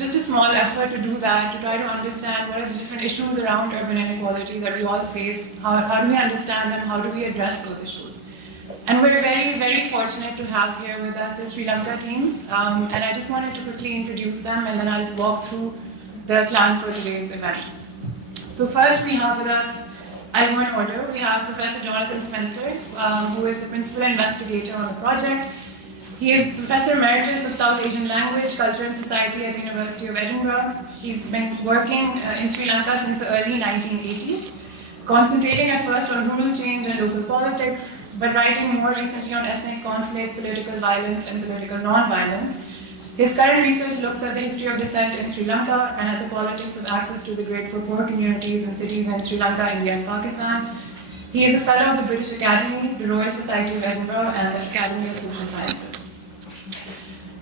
just a small effort to do that, to try to understand what are the different issues around urban inequality that we all face, how do we understand them, how do we address those issues. And we're very, very fortunate to have here with us the Sri Lanka team, and I just wanted to quickly introduce them, and then I'll walk through the plan for today's event. So first we have with us, I'll go in order, we have Professor Jonathan Spencer, who is the principal investigator on the project. He is Professor Emeritus of South Asian Language, Culture and Society at the University of Edinburgh. He's been working in Sri Lanka since the early 1980s, concentrating at first on rural change and local politics, but writing more recently on ethnic conflict, political violence, and political non-violence. His current research looks at the history of dissent in Sri Lanka and at the politics of access to the great for poor communities and cities in Sri Lanka, India, and Pakistan. He is a fellow of the British Academy, the Royal Society of Edinburgh, and the Academy of Social Sciences.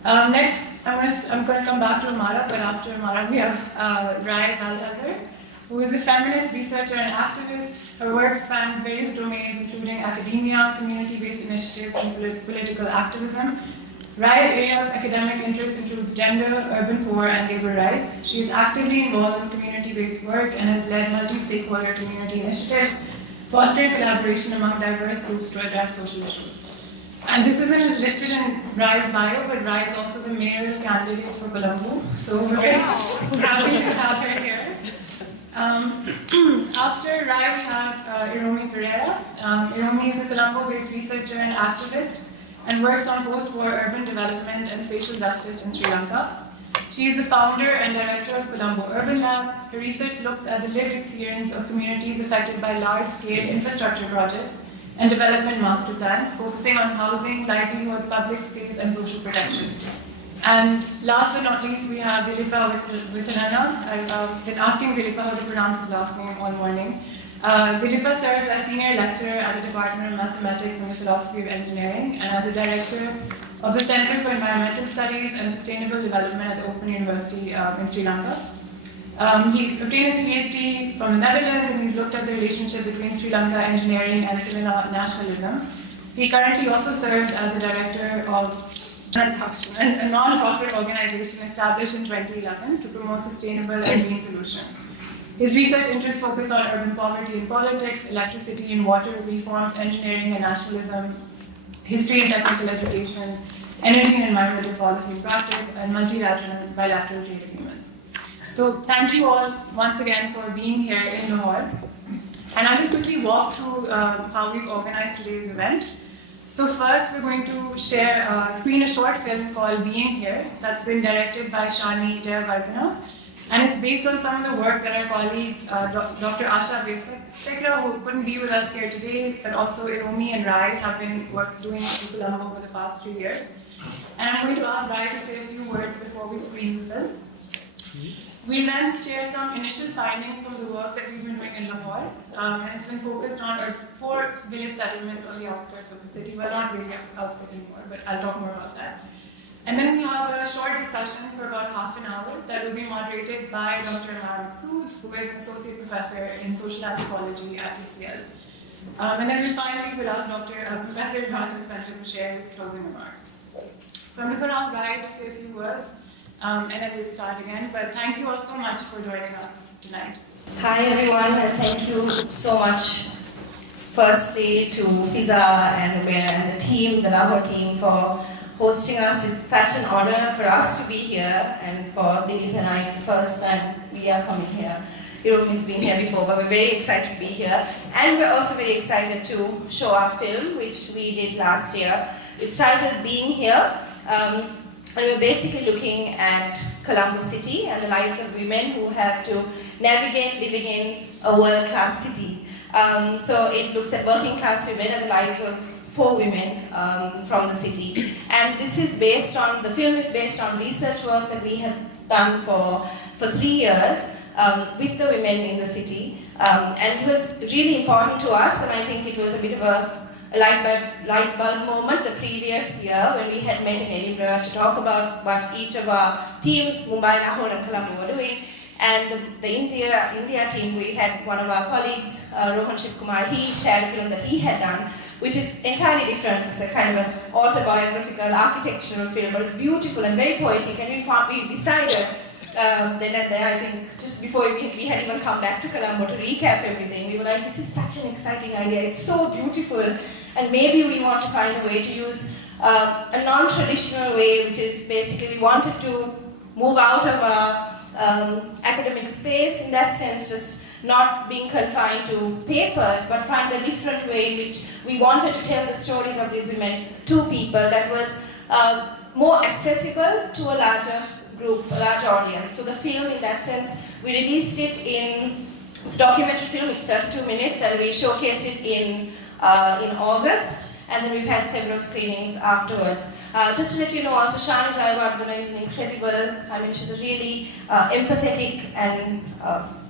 Next, I'm going to come back to Ammara, but after Ammara we have Vraie Balthazar, who is a feminist researcher and activist. Her work spans various domains, including academia, community-based initiatives, and political activism. Vrie's area of academic interest includes gender, urban poor, and labor rights. She is actively involved in community-based work and has led multi-stakeholder community initiatives, fostering collaboration among diverse groups to address social issues. And this isn't listed in Vrie's bio, but Vraie is also the mayoral candidate for Colombo, so we're very happy to have her here. After Vraie, we have Iromi Perera. Iromi is a Colombo-based researcher and activist and works on post-war urban development and spatial justice in Sri Lanka. She is the founder and director of Colombo Urban Lab. Her research looks at the lived experience of communities affected by large-scale infrastructure projects and development master plans, focusing on housing, livelihood, public space, and social protection. And last but not least, we have Dileepa Witharana. I've been asking Dileepa how to pronounce his last name all morning. Dileepa serves as senior lecturer at the Department of Mathematics and the Philosophy of Engineering, and as the director of the Center for Environmental Studies and Sustainable Development at the Open University in Sri Lanka. He obtained his PhD from the Netherlands, and he's looked at the relationship between Sri Lanka engineering and civil nationalism. He currently also serves as the director of a non-profit organization established in 2011 to promote sustainable and green solutions. His research interests focus on urban poverty and politics, electricity and water reforms, engineering and nationalism, history and technical education, energy and environmental policy and practice, and multilateral and bilateral trade agreements. So thank you all once again for being here in Lahore. And I'll just quickly walk through how we've organized today's event. So first, we're going to screen a short film called Being Here that's been directed by Shani Jayavardhana. And it's based on some of the work that our colleagues, Dr. Asha Abeyasekera, who couldn't be with us here today, but also Iromi and Vraie have been doing in Colombo for the past 3 years. And I'm going to ask Vraie to say a few words before we screen the film. We'll then share some initial findings from the work that we've been doing in Lahore, and it's been focused on 4 village settlements on the outskirts of the city. Well, not really outskirts anymore, but I'll talk more about that. And then we have a short discussion for about half an hour that will be moderated by Dr. Ammara Maqsood, who is an associate professor in social anthropology at UCL. And then we'll ask Professor Jonathan Spencer to share his closing remarks. So I'm just going to ask Vraie to say a few words, and then we'll start again. But thank you all so much for joining us tonight. Hi everyone, and thank you so much, firstly to Fizzah and Umair and the team, the Lahore team, for hosting us. It's such an honor for us to be here, and for Dileepa and I, it's the first time we are coming here. Iromi's been here before, but we're very excited to be here. And we're also very excited to show our film, which we did last year. It started Being Here, and we're basically looking at Colombo City and the lives of women who have to navigate living in a world-class city. So it looks at working-class women and the lives of 4 women from the city. And this is the film is based on research work that we have done for 3 years with the women in the city. And it was really important to us, and I think it was a bit of a light bulb moment the previous year when we had met in Edinburgh to talk about what each of our teams, Mumbai, Lahore and Colombo, were doing. And the India team, we had one of our colleagues, Rohan Shivkumar, he shared a film that he had done which is entirely different. It's a kind of an autobiographical, architectural film, but it's beautiful and very poetic. And we decided then and there, I think, just before we had even come back to Colombo to recap everything, we were like, this is such an exciting idea. It's so beautiful, and maybe we want to find a way to use a non-traditional way, which is basically we wanted to move out of our academic space, in that sense, just not being confined to papers, but find a different way in which we wanted to tell the stories of these women to people that was more accessible to a larger group, a larger audience. So the film, in that sense, we released it it's a documentary film, it's 32 minutes, and we showcased it in August. And then we've had several screenings afterwards. Just to let you know, also Shani Jayawardena is an incredible, she's a really empathetic and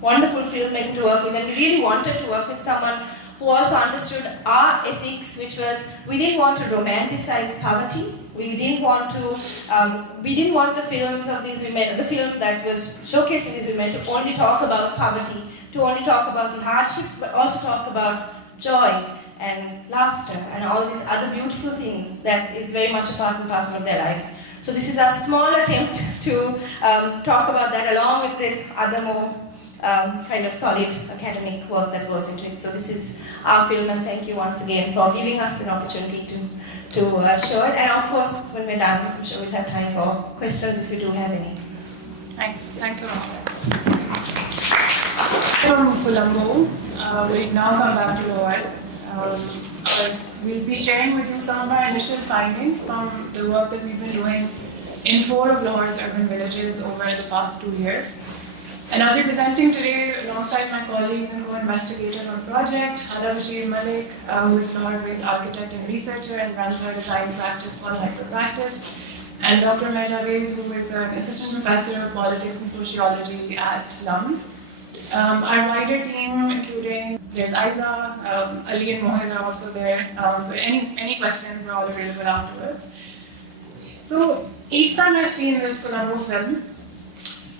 wonderful filmmaker to work with. And we really wanted to work with someone who also understood our ethics, which was, we didn't want to romanticize poverty. We didn't want the films of these women, the film that was showcasing these women, to only talk about poverty, to only talk about the hardships, but also talk about joy and laughter and all these other beautiful things that is very much a part and parcel of their lives. So this is our small attempt to talk about that along with the other more kind of solid academic work that goes into it. So this is our film, and thank you once again for giving us an opportunity to show it. And of course, when we're done, I'm sure we'll have time for questions if we do have any. Thanks a lot. From Colombo, we'll now come back to Lahore. We'll be sharing with you some of our initial findings from the work that we've been doing in 4 of Lahore's urban villages over the past 2 years. And I'll be presenting today alongside my colleagues and co-investigators on the project, Hala Malik, who is a Lahore-based architect and researcher and runs a design practice called Hyperpractice, and Dr. Umair Javed, who is an assistant professor of politics and sociology at LUMS. Our wider team, including there's Aiza, Ali and Mohit are also there. So any questions are all available afterwards. So each time I've seen this Colombo film,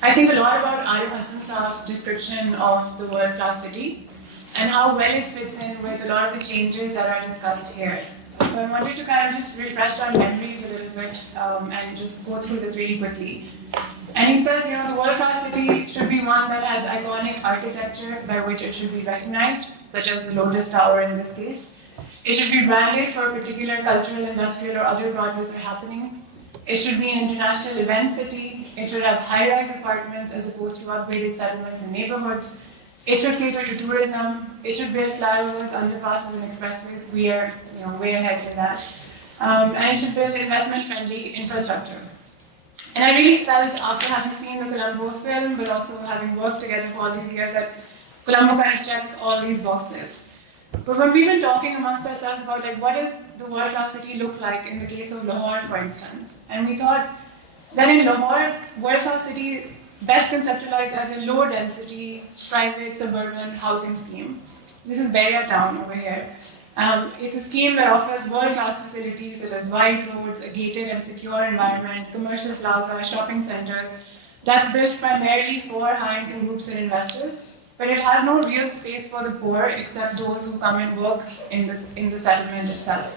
I think a lot about Arif Hassan Saab's description of the world-class city and how well it fits in with a lot of the changes that are discussed here. So I wanted to kind of just refresh our memories a little bit and just go through this really quickly. And he says, the world-class city should be one that has iconic architecture by which it should be recognized, such as the Lotus Tower in this case. It should be branded for a particular cultural, industrial, or other projects are happening. It should be an international event city. It should have high-rise apartments as opposed to upgraded settlements and neighborhoods. It should cater to tourism. It should build flyovers, underpasses, and expressways. We are way ahead in that. And it should build investment-friendly infrastructure. And I really felt, after having seen the Colombo film, but also having worked together for all these years, that Colombo kind of checks all these boxes. But when we've been talking amongst ourselves about what does the world-class city look like in the case of Lahore, for instance, and we thought that in Lahore, world-class city is best conceptualized as a low-density, private, suburban housing scheme. This is Beria town over here. It's a scheme that offers world-class facilities such as wide roads, a gated and secure environment, commercial plaza, shopping centers, that's built primarily for high-income groups and investors. But it has no real space for the poor except those who come and work in the settlement itself.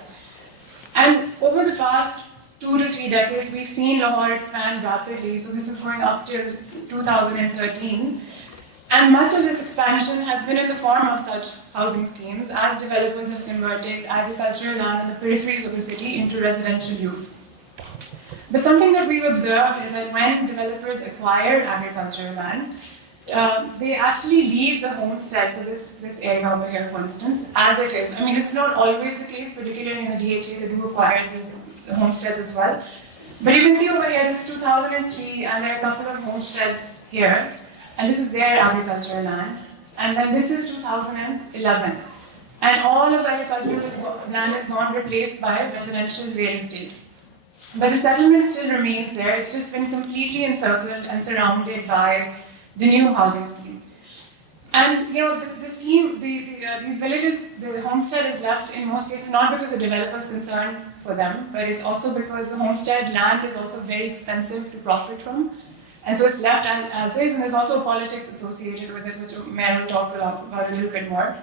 And over the past 2 to 3 decades, we've seen Lahore expand rapidly. So this is going up to 2013. And much of this expansion has been in the form of such housing schemes as developers have converted agricultural land in the peripheries of the city into residential use. But something that we've observed is that when developers acquire agricultural land, they actually leave the homestead, so this area over here, for instance, as it is. I mean, this is not always the case, particularly in the DHA, they do acquire the homesteads as well. But you can see over here, this is 2003, and there are a couple of homesteads here, and this is their agricultural land. And then this is 2011. And all of the agricultural land is gone, replaced by residential real estate. But the settlement still remains there, it's just been completely encircled and surrounded by the new housing scheme. And the scheme, these villages, the homestead is left in most cases not because the developer is concerned for them, but it's also because the homestead land is also very expensive to profit from. And so it's left as is, and there's also politics associated with it, which Umair will talk about a little bit more.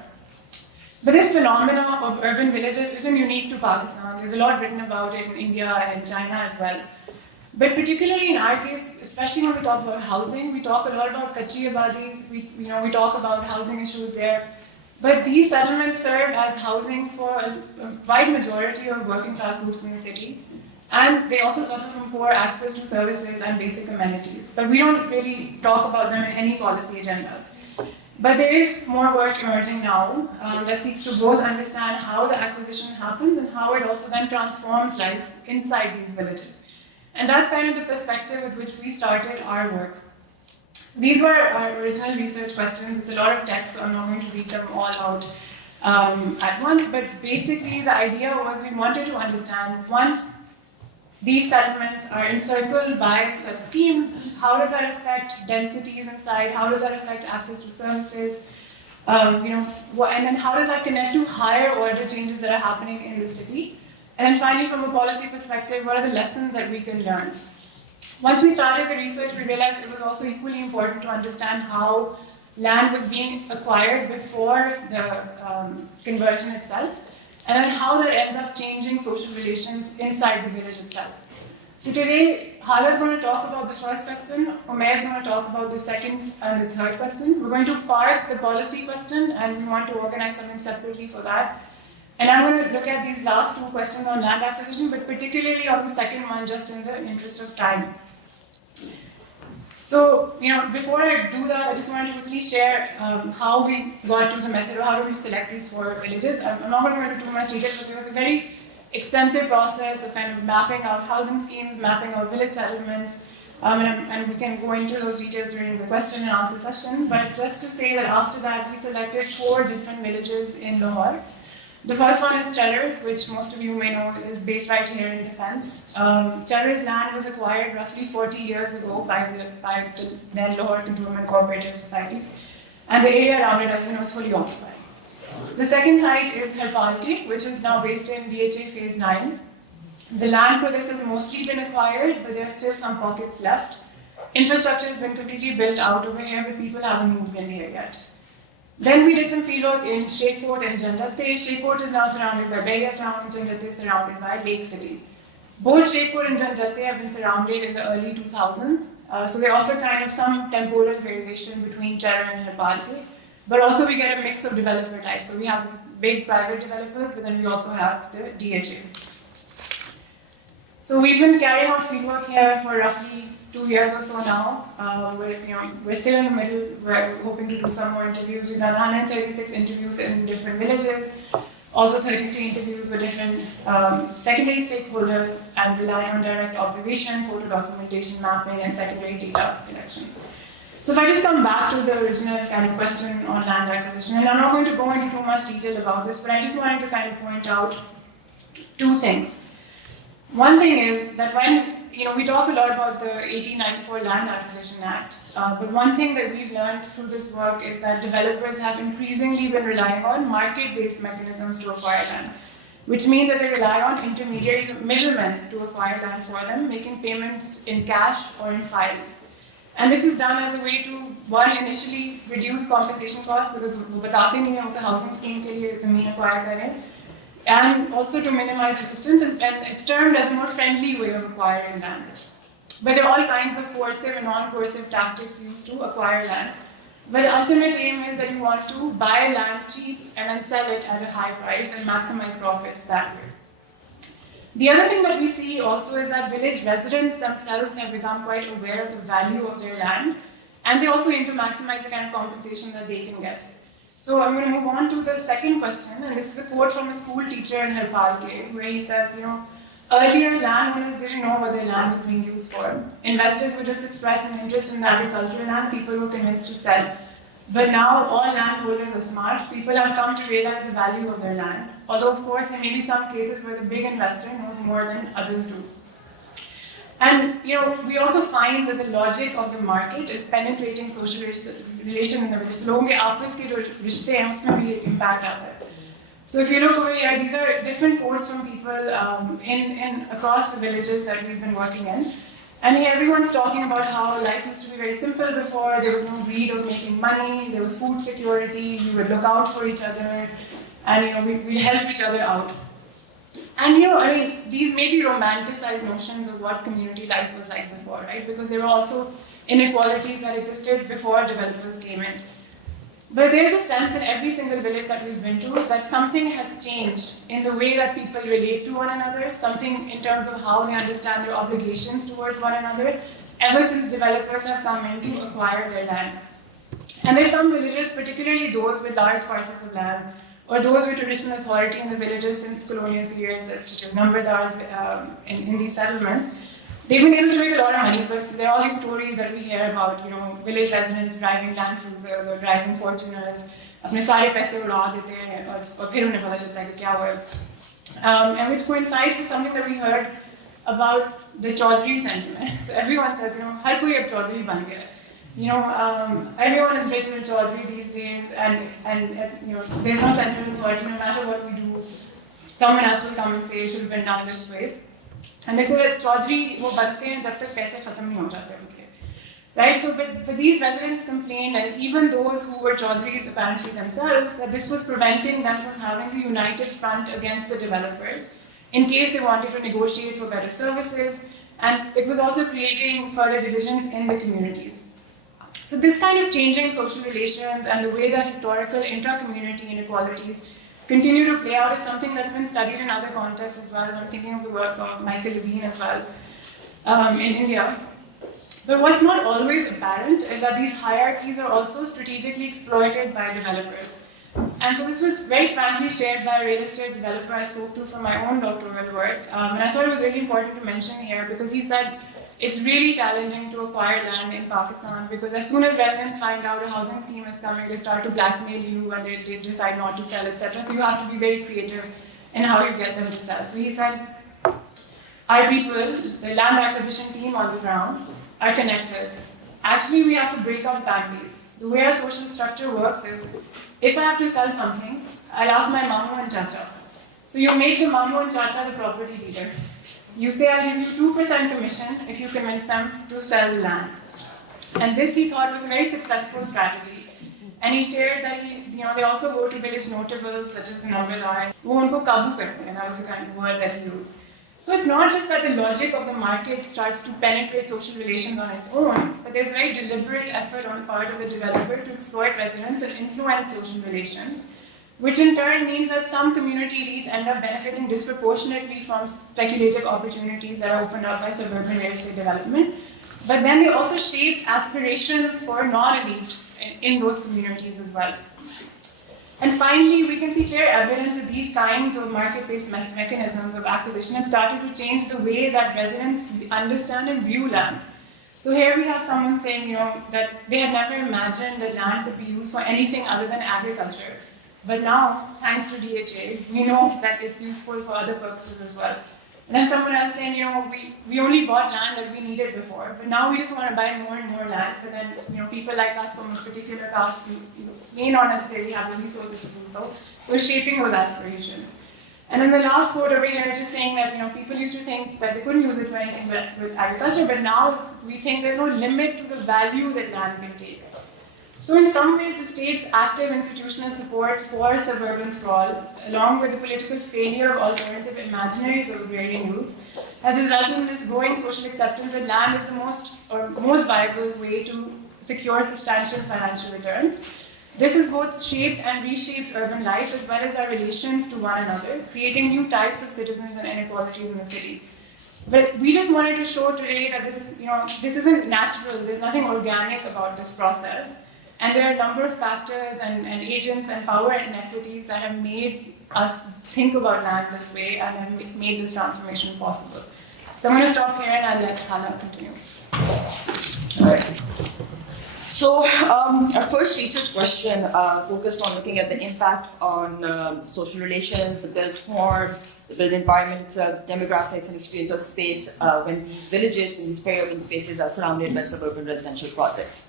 But this phenomenon of urban villages isn't unique to Pakistan. There's a lot written about it in India and China as well. But particularly in our case, especially when we talk about housing, we talk a lot about kachi abadis, we talk about housing issues there. But these settlements serve as housing for a wide majority of working class groups in the city. And they also suffer from poor access to services and basic amenities. But we don't really talk about them in any policy agendas. But there is more work emerging now that seeks to both understand how the acquisition happens and how it also then transforms life inside these villages. And that's kind of the perspective with which we started our work. So these were our original research questions. It's a lot of text, so I'm not going to read them all out at once. But basically, the idea was we wanted to understand, once these settlements are encircled by such schemes, how does that affect densities inside? How does that affect access to services? And then how does that connect to higher order changes that are happening in the city? And then finally, from a policy perspective, what are the lessons that we can learn? Once we started the research, we realized it was also equally important to understand how land was being acquired before the conversion itself, and then how that ends up changing social relations inside the village itself. So today, Hala is going to talk about the first question, Umair is going to talk about the second and the third question. We're going to park the policy question, and we want to organize something separately for that. And I'm going to look at these last two questions on land acquisition, but particularly on the second one, just in the interest of time. So, before I do that, I just wanted to quickly share how we got to the method, or how do we select these 4 villages. I'm not going to go into too much detail, but there was a very extensive process of kind of mapping out housing schemes, mapping out village settlements, and we can go into those details during the question and answer session. But just to say that after that, we selected 4 different villages in Lahore. The first one is Cheddar, which most of you may know is based right here in Defence. Cheddar's land was acquired roughly 40 years ago by the then Lahore Cantonment Cooperative Society, and the area around it, as we know, is fully occupied. The second site is Harpalke, which is now based in DHA Phase 9. The land for this has mostly been acquired, but there are still some pockets left. Infrastructure has been completely built out over here, but people haven't moved in here yet. Then we did some fieldwork in Sheikhport and Jandatte. Sheikhport is now surrounded by Beria town, Jandatte is surrounded by Lake City. Both Sheikhport and Jandatte have been surrounded in the early 2000s, so they offer kind of some temporal variation between Cheddar and Harpalke. But also we get a mix of developer types. So we have big private developers, but then we also have the DHA. So we've been carrying out fieldwork here for roughly 2 years or so now. We're still in the middle. We're hoping to do some more interviews. We've done 136 interviews in different villages, also 33 interviews with different secondary stakeholders, and relying on direct observation, photo documentation, mapping, and secondary data collection. So if I just come back to the original kind of question on land acquisition, and I'm not going to go into too much detail about this, but I just wanted to kind of point out 2 things. One thing is that when we talk a lot about the 1894 Land Acquisition Act, but one thing that we've learned through this work is that developers have increasingly been relying on market-based mechanisms to acquire land, which means that they rely on intermediaries, middlemen, to acquire land for them, making payments in cash or in files. And this is done as a way to, one, initially reduce compensation costs, because वो बताते नहीं हैं उनका housing scheme के लिए ज़मीन acquire करें, and also to minimize resistance, and it's termed as a more friendly way of acquiring land. But there are all kinds of coercive and non-coercive tactics used to acquire land. But the ultimate aim is that you want to buy land cheap and then sell it at a high price and maximize profits that way. The other thing that we see also is that village residents themselves have become quite aware of the value of their land, and they also aim to maximize the kind of compensation that they can get. So I'm going to move on to the second question, and this is a quote from a school teacher in Harpalke, where he says, earlier landowners didn't know what their land was being used for. Investors would just express an interest in the agricultural land, people were convinced to sell. But now all landholders are smart, people have come to realize the value of their land. Although of course there may be some cases where the big investor knows more than others do. And we also find that the logic of the market is penetrating social relation in the village. लोगों के आपस के जो रिश्ते हैं उसमें भी impact आता है. So if you look over here, these are different quotes from people across the villages that we've been working in. And here everyone's talking about how life used to be very simple before, there was no greed of making money, there was food security, you would look out for each other, and we'd help each other out. And these may be romanticized notions of what community life was like before, right? Because there were also inequalities that existed before developers came in. But there's a sense in every single village that we've been to that something has changed in the way that people relate to one another, something in terms of how they understand their obligations towards one another, ever since developers have come in to acquire their land. And there's some villages, particularly those with large parcels of land, or those with traditional authority in the villages since colonial periods, such as Nambardars in these settlements, they've been able to make a lot of money, but there are all these stories that we hear about, village residents driving Land Cruisers or driving Fortuners, अपने सारे पैसे उड़ा देते हैं और फिर उन्हें पता चलता है कि क्या हुआ है. And which coincides with something that we heard about the Chaudhry sentiment. So everyone says, हर कोई अब Chaudhry बन गया है. Everyone is written Chaudhry these days, and there's no central authority. No matter what we do, someone else will come and say it should have been done this way. And they say that Chaudhry वो बनते हैं जब तक पैसे खत्म नहीं हो जाते उनके, right? So, but these residents complained, and even those who were Chaudhrys apparently themselves, that this was preventing them from having a united front against the developers, in case they wanted to negotiate for better services, and it was also creating further divisions in the communities. So this kind of changing social relations and the way that historical intra-community inequalities continue to play out is something that's been studied in other contexts as well. I'm thinking of the work of Michael Levine as well in India. But what's not always apparent is that these hierarchies are also strategically exploited by developers. And so this was very frankly shared by a real estate developer I spoke to for my own doctoral work. And I thought it was really important to mention here because he said, it's really challenging to acquire land in Pakistan because as soon as residents find out a housing scheme is coming, they start to blackmail you and they decide not to sell, etc. So you have to be very creative in how you get them to sell. So he said, our people, the land acquisition team on the ground, are connectors. Actually, we have to break up families. The way our social structure works is, if I have to sell something, I'll ask my mamu and chacha. So you make the mamu and chacha the property leader. You say, I'll give you 2% commission if you convince them to sell the land. And this he thought was a very successful strategy. And he shared that they also go to village notables such as the Nambardar. वो उनको काबू करते हैं, that was the kind of word that he used. So it's not just that the logic of the market starts to penetrate social relations on its own, but there's a very deliberate effort on the part of the developer to exploit residents and influence social relations, which in turn means that some community elites end up benefiting disproportionately from speculative opportunities that are opened up by suburban real estate development. But then they also shape aspirations for non-elite in those communities as well. And finally, we can see clear evidence that these kinds of market-based mechanisms of acquisition have started to change the way that residents understand and view land. So here we have someone saying, that they had never imagined that land could be used for anything other than agriculture. But now, thanks to DHA, we know that it's useful for other purposes as well. And then someone else saying, we only bought land that we needed before, but now we just want to buy more and more land. But then, people like us from a particular caste may not necessarily have the resources to do so. So it's shaping those aspirations. And then the last quote over here just saying that, people used to think that they couldn't use it for anything but with agriculture, but now we think there's no limit to the value that land can take. So in some ways, the state's active institutional support for suburban sprawl, along with the political failure of alternative imaginaries of agrarian use, has resulted in this growing social acceptance that land is the most viable way to secure substantial financial returns. This has both shaped and reshaped urban life as well as our relations to one another, creating new types of citizens and inequalities in the city. But we just wanted to show today that this isn't natural, there's nothing organic about this process. And there are a number of factors and agents and power inequities that have made us think about land this way and have made this transformation possible. So I'm going to stop here and I'll let Hala continue. All right. So our first research question focused on looking at the impact on social relations, the built form, the built environment, demographics, and experience of space when these villages and these peri-urban spaces are surrounded by suburban residential projects.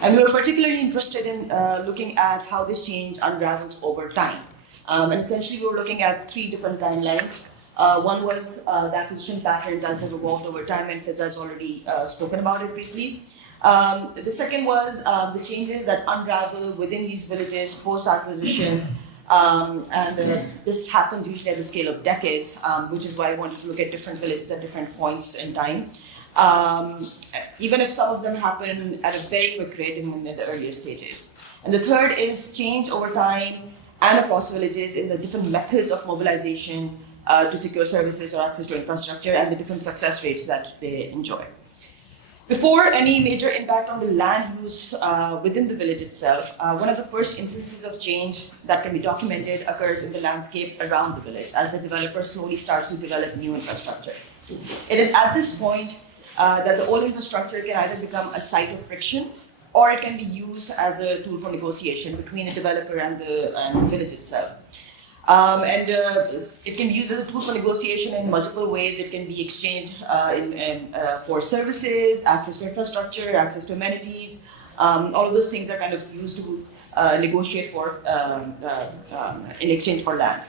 And we were particularly interested in looking at how this change unravels over time. And essentially, we were looking at 3 different timelines. One was the acquisition patterns as they've evolved over time, and Fizzah has already spoken about it briefly. The second was the changes that unravel within these villages post-acquisition, This happens usually at the scale of decades, which is why I wanted to look at different villages at different points in time. Even if some of them happen at a very quick rate in the earlier stages. And the third is change over time and across villages in the different methods of mobilization to secure services or access to infrastructure and the different success rates that they enjoy. Before any major impact on the land use within the village itself, one of the first instances of change that can be documented occurs in the landscape around the village as the developer slowly starts to develop new infrastructure. It is at this point that the old infrastructure can either become a site of friction or it can be used as a tool for negotiation between the developer and the village itself. It can be used as a tool for negotiation in multiple ways. It can be exchanged for services, access to infrastructure, access to amenities. All of those things are kind of used to negotiate for in exchange for land.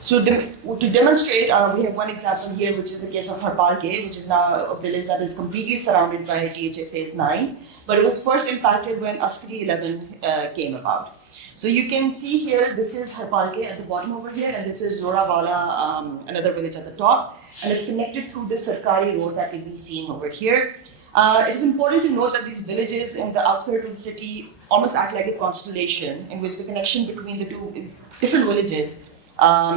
So to demonstrate, we have one example here, which is the case of Harpalke, which is now a village that is completely surrounded by DHA Phase 9, but it was first impacted when Askari 11 came about. So you can see here, this is Harpalke at the bottom over here, and this is Zorawala, another village at the top, and it's connected through this Sarkari road that can be seen over here. It is important to note that these villages in the outskirts of the city almost act like a constellation in which the connection between the two different villages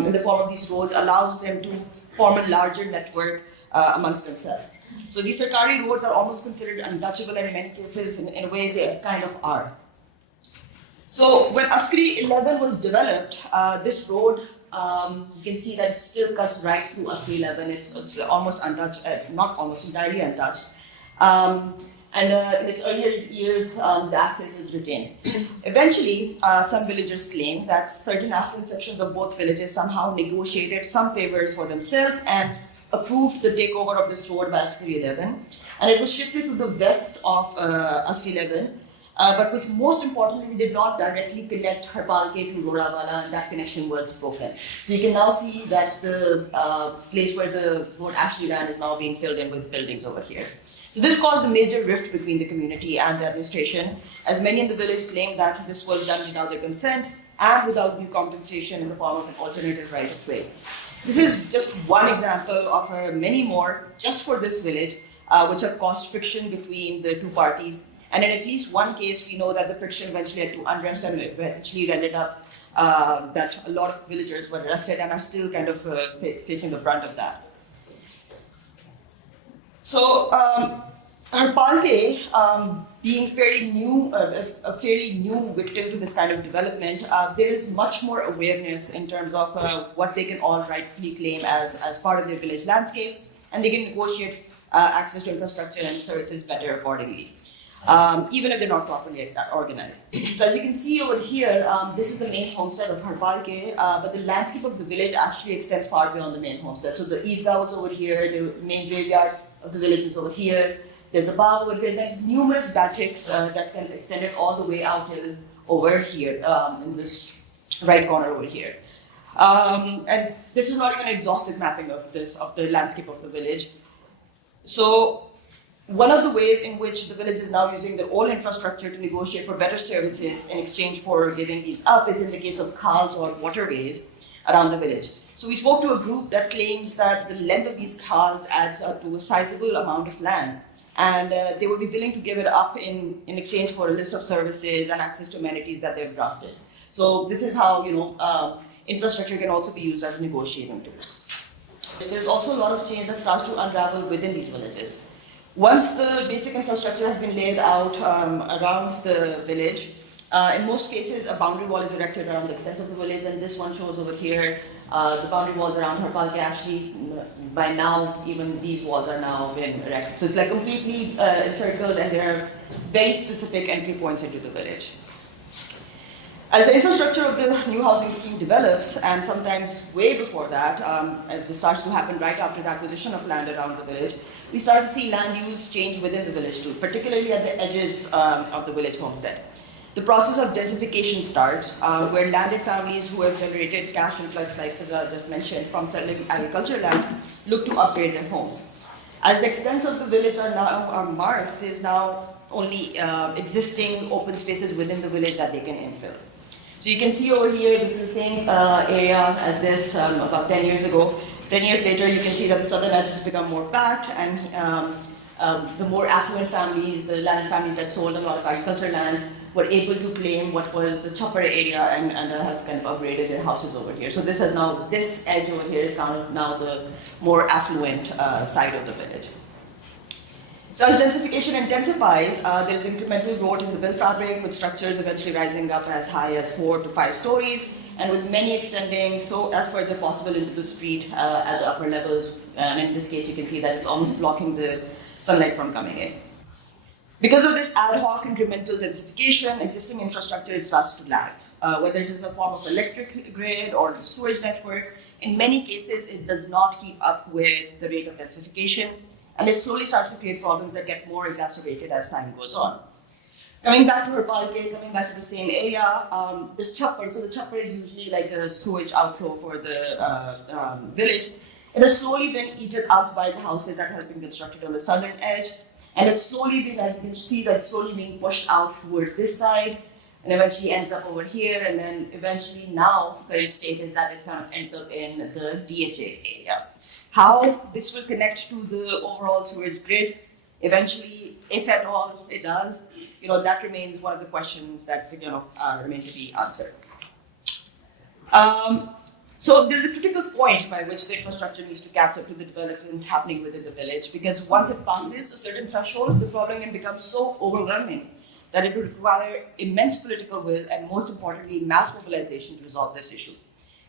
in the form of these roads allows them to form a larger network amongst themselves. So these Sarkari roads are almost considered untouchable, and in many cases, in a way, they kind of are. So when Askari 11 was developed, this road, you can see that it still cuts right through Askari 11. It's almost untouched, not almost, entirely untouched. In its earlier years, the access is retained. Eventually, some villagers claim that certain affluent sections of both villages somehow negotiated some favors for themselves and approved the takeover of this road by Askari 11. And it was shifted to the west of Askari 11, but which most importantly did not directly connect Harpalke to Zorawala, and that connection was broken. So you can now see that the place where the road actually ran is now being filled in with buildings over here. So this caused a major rift between the community and the administration, as many in the village claimed that this was done without their consent and without due compensation in the form of an alternative right of way. This is just one example of many more just for this village, which have caused friction between the two parties. And in at least one case, we know that the friction eventually led to unrest and eventually ended up that a lot of villagers were arrested and are still kind of facing the brunt of that. So Harpalke, being fairly new, a fairly new victim to this kind of development, there is much more awareness in terms of what they can all rightfully claim as part of their village landscape, and they can negotiate access to infrastructure and services better accordingly, even if they're not properly organized. So as you can see over here, this is the main homestead of Harpalke, but the landscape of the village actually extends far beyond the main homestead. So the Eidgah is over here, the main graveyard of the village is over here. There's a bar over here. There's numerous batiks that kind of extended all the way out till over here in this right corner over here. And this is not even an exhaustive mapping of the landscape of the village. So one of the ways in which the village is now using their old infrastructure to negotiate for better services in exchange for giving these up is in the case of khals or waterways around the village. So we spoke to a group that claims that the length of these khals adds up to a sizable amount of land, and they would be willing to give it up in exchange for a list of services and access to amenities that they've drafted. So this is how infrastructure can also be used as a negotiating tool. There's also a lot of change that starts to unravel within these villages. Once the basic infrastructure has been laid out around the village, in most cases a boundary wall is erected around the extent of the village, and this one shows over here the boundary walls around Harpalke. Actually, by now, even these walls are now been erected. So it's like completely encircled, and there are very specific entry points into the village. As the infrastructure of the new housing scheme develops, and sometimes way before that, this starts to happen right after the acquisition of land around the village, we start to see land use change within the village too, particularly at the edges of the village homestead. The process of densification starts, where landed families who have generated cash influx, like Fizzah just mentioned, from settling agricultural land, look to upgrade their homes. As the extents of the village are marked, there's now only existing open spaces within the village that they can infill. So you can see over here, this is the same area as this about 10 years ago. 10 years later, you can see that the southern edge has become more packed, and the more affluent families, the landed families that sold a lot of agriculture land, were able to claim what was the chopper area and have kind of upgraded their houses over here. So this is now, this edge over here is now the more affluent side of the village. So as densification intensifies, there is incremental growth in the built fabric, with structures eventually rising up as high as 4 to 5 stories, and with many extending so as further possible into the street at the upper levels. And in this case, you can see that it's almost blocking the sunlight from coming in. Because of this ad hoc incremental densification, existing infrastructure starts to lag. Whether it is in the form of electric grid or the sewage network, in many cases it does not keep up with the rate of densification, and it slowly starts to create problems that get more exacerbated as time goes on. Coming back to Harpalke, coming back to the same area, this chopper, so the chopper is usually like a sewage outflow for the village. It has slowly been eaten up by the houses that have been constructed on the southern edge, and it's slowly been, as you can see, that's slowly being pushed out towards this side, and eventually ends up over here, and then eventually now, current state is that it kind of ends up in the DHA area. How this will connect to the overall sewage grid, eventually, if at all it does, that remains one of the questions that remain to be answered. So there's a critical point by which the infrastructure needs to catch up to the development happening within the village, because once it passes a certain threshold, the problem can become so overwhelming that it would require immense political will and, most importantly, mass mobilization to resolve this issue.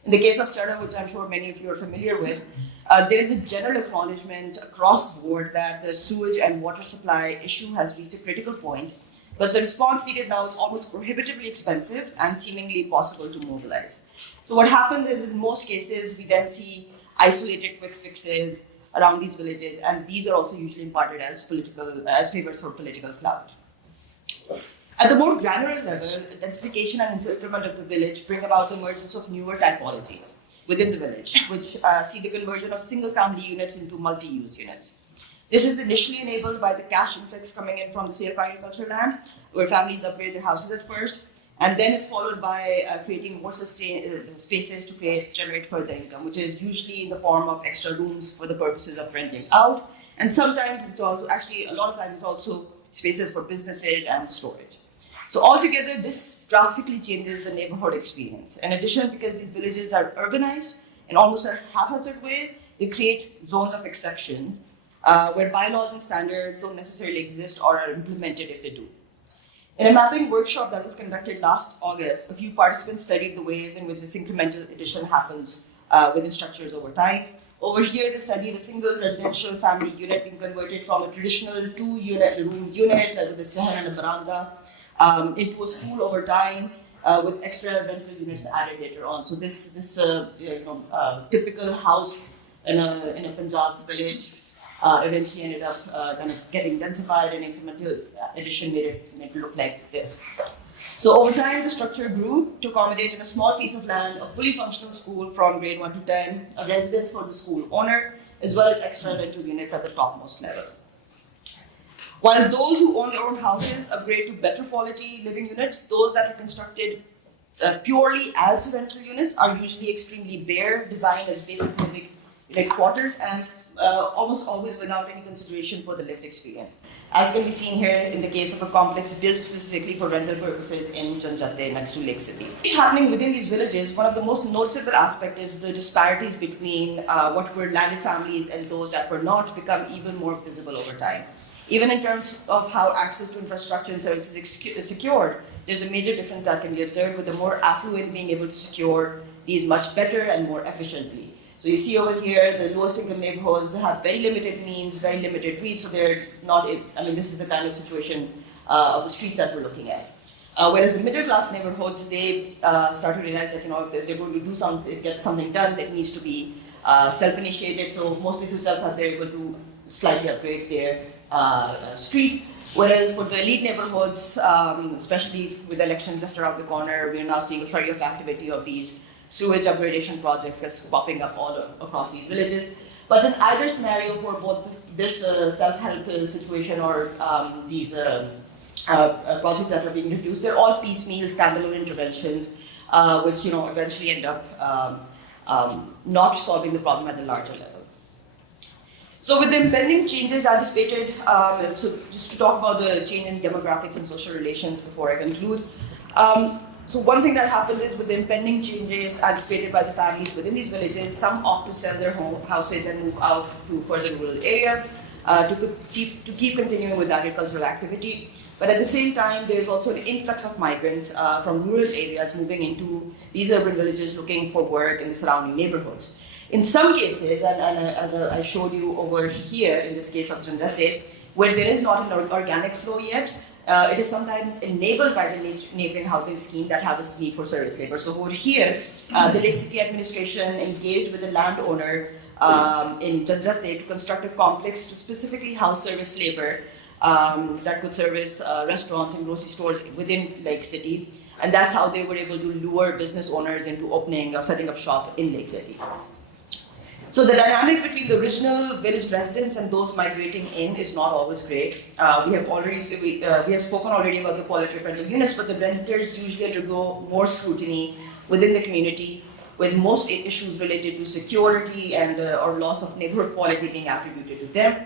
In the case of Chada, which I'm sure many of you are familiar with, there is a general acknowledgement across the board that the sewage and water supply issue has reached a critical point, but the response needed now is almost prohibitively expensive and seemingly impossible to mobilize. So what happens is, in most cases, we then see isolated quick fixes around these villages, and these are also usually imparted as favors for political clout. At the more granular level, densification and encirclement of the village bring about the emergence of newer typologies within the village, which see the conversion of single-family units into multi-use units. This is initially enabled by the cash influx coming in from the sale of agricultural land, where families upgrade their houses at first, and then it's followed by creating more spaces to generate further income, which is usually in the form of extra rooms for the purposes of renting out, and sometimes it's also, actually a lot of times it's also spaces for businesses and storage. So altogether, this drastically changes the neighborhood experience. In addition, because these villages are urbanized in almost a haphazard way, they create zones of exception where bylaws and standards don't necessarily exist or are implemented if they do. In a mapping workshop that was conducted last August, a few participants studied the ways in which this incremental addition happens within structures over time. Over here, they studied a single residential family unit being converted from a traditional 2-room unit with a seher and a veranda into a school over time with extra rental units added later on. So this typical house in a Punjab village eventually ended up kind of getting densified, and incremental addition made it look like this. So over time, the structure grew to accommodate in a small piece of land a fully functional school from grade 1 to 10, a residence for the school owner, as well as extra rental units at the topmost level. While those who own their own houses upgrade to better quality living units, those that are constructed purely as rental units are usually extremely bare, designed as basic living quarters, and almost always without any consideration for the lived experience. As can be seen here in the case of a complex built specifically for rental purposes in Janjatte next to Lake City. Happening within these villages, one of the most noticeable aspects is the disparities between what were landed families and those that were not become even more visible over time. Even in terms of how access to infrastructure and services is secured, there's a major difference that can be observed, with the more affluent being able to secure these much better and more efficiently. So you see over here, the lowest income neighborhoods have very limited means, very limited reach, so they're not, this is the kind of situation of the streets that we're looking at. Whereas the middle class neighborhoods, they start to realize that, if they're going to do something, get something done, that needs to be self-initiated. So mostly through self-help, they're able to slightly upgrade their street. Whereas for the elite neighborhoods, especially with the elections just around the corner, we're now seeing a flurry of activity of these sewage upgradation projects that's popping up all across these villages. But in either scenario, for both this self-help situation or these projects that are being introduced, they're all piecemeal, standalone interventions which eventually end up not solving the problem at the larger level. So with the impending changes anticipated, so just to talk about the change in demographics and social relations before I conclude. So one thing that happens is with the impending changes anticipated by the families within these villages, some opt to sell their houses and move out to further rural areas to keep continuing with agricultural activity. But at the same time, there's also an influx of migrants from rural areas moving into these urban villages looking for work in the surrounding neighborhoods. In some cases, and as I showed you over here, in this case of Janjate, where there is not an organic flow yet, it is sometimes enabled by the neighboring housing scheme that have a need for service labor. So over here, the Lake City administration engaged with the landowner in Janjate to construct a complex to specifically house service labor that could service restaurants and grocery stores within Lake City. And that's how they were able to lure business owners into opening or setting up shop in Lake City. So the dynamic between the original village residents and those migrating in is not always great. We have spoken already about the quality of rental units, but the renters usually undergo more scrutiny within the community, with most issues related to security and or loss of neighborhood quality being attributed to them.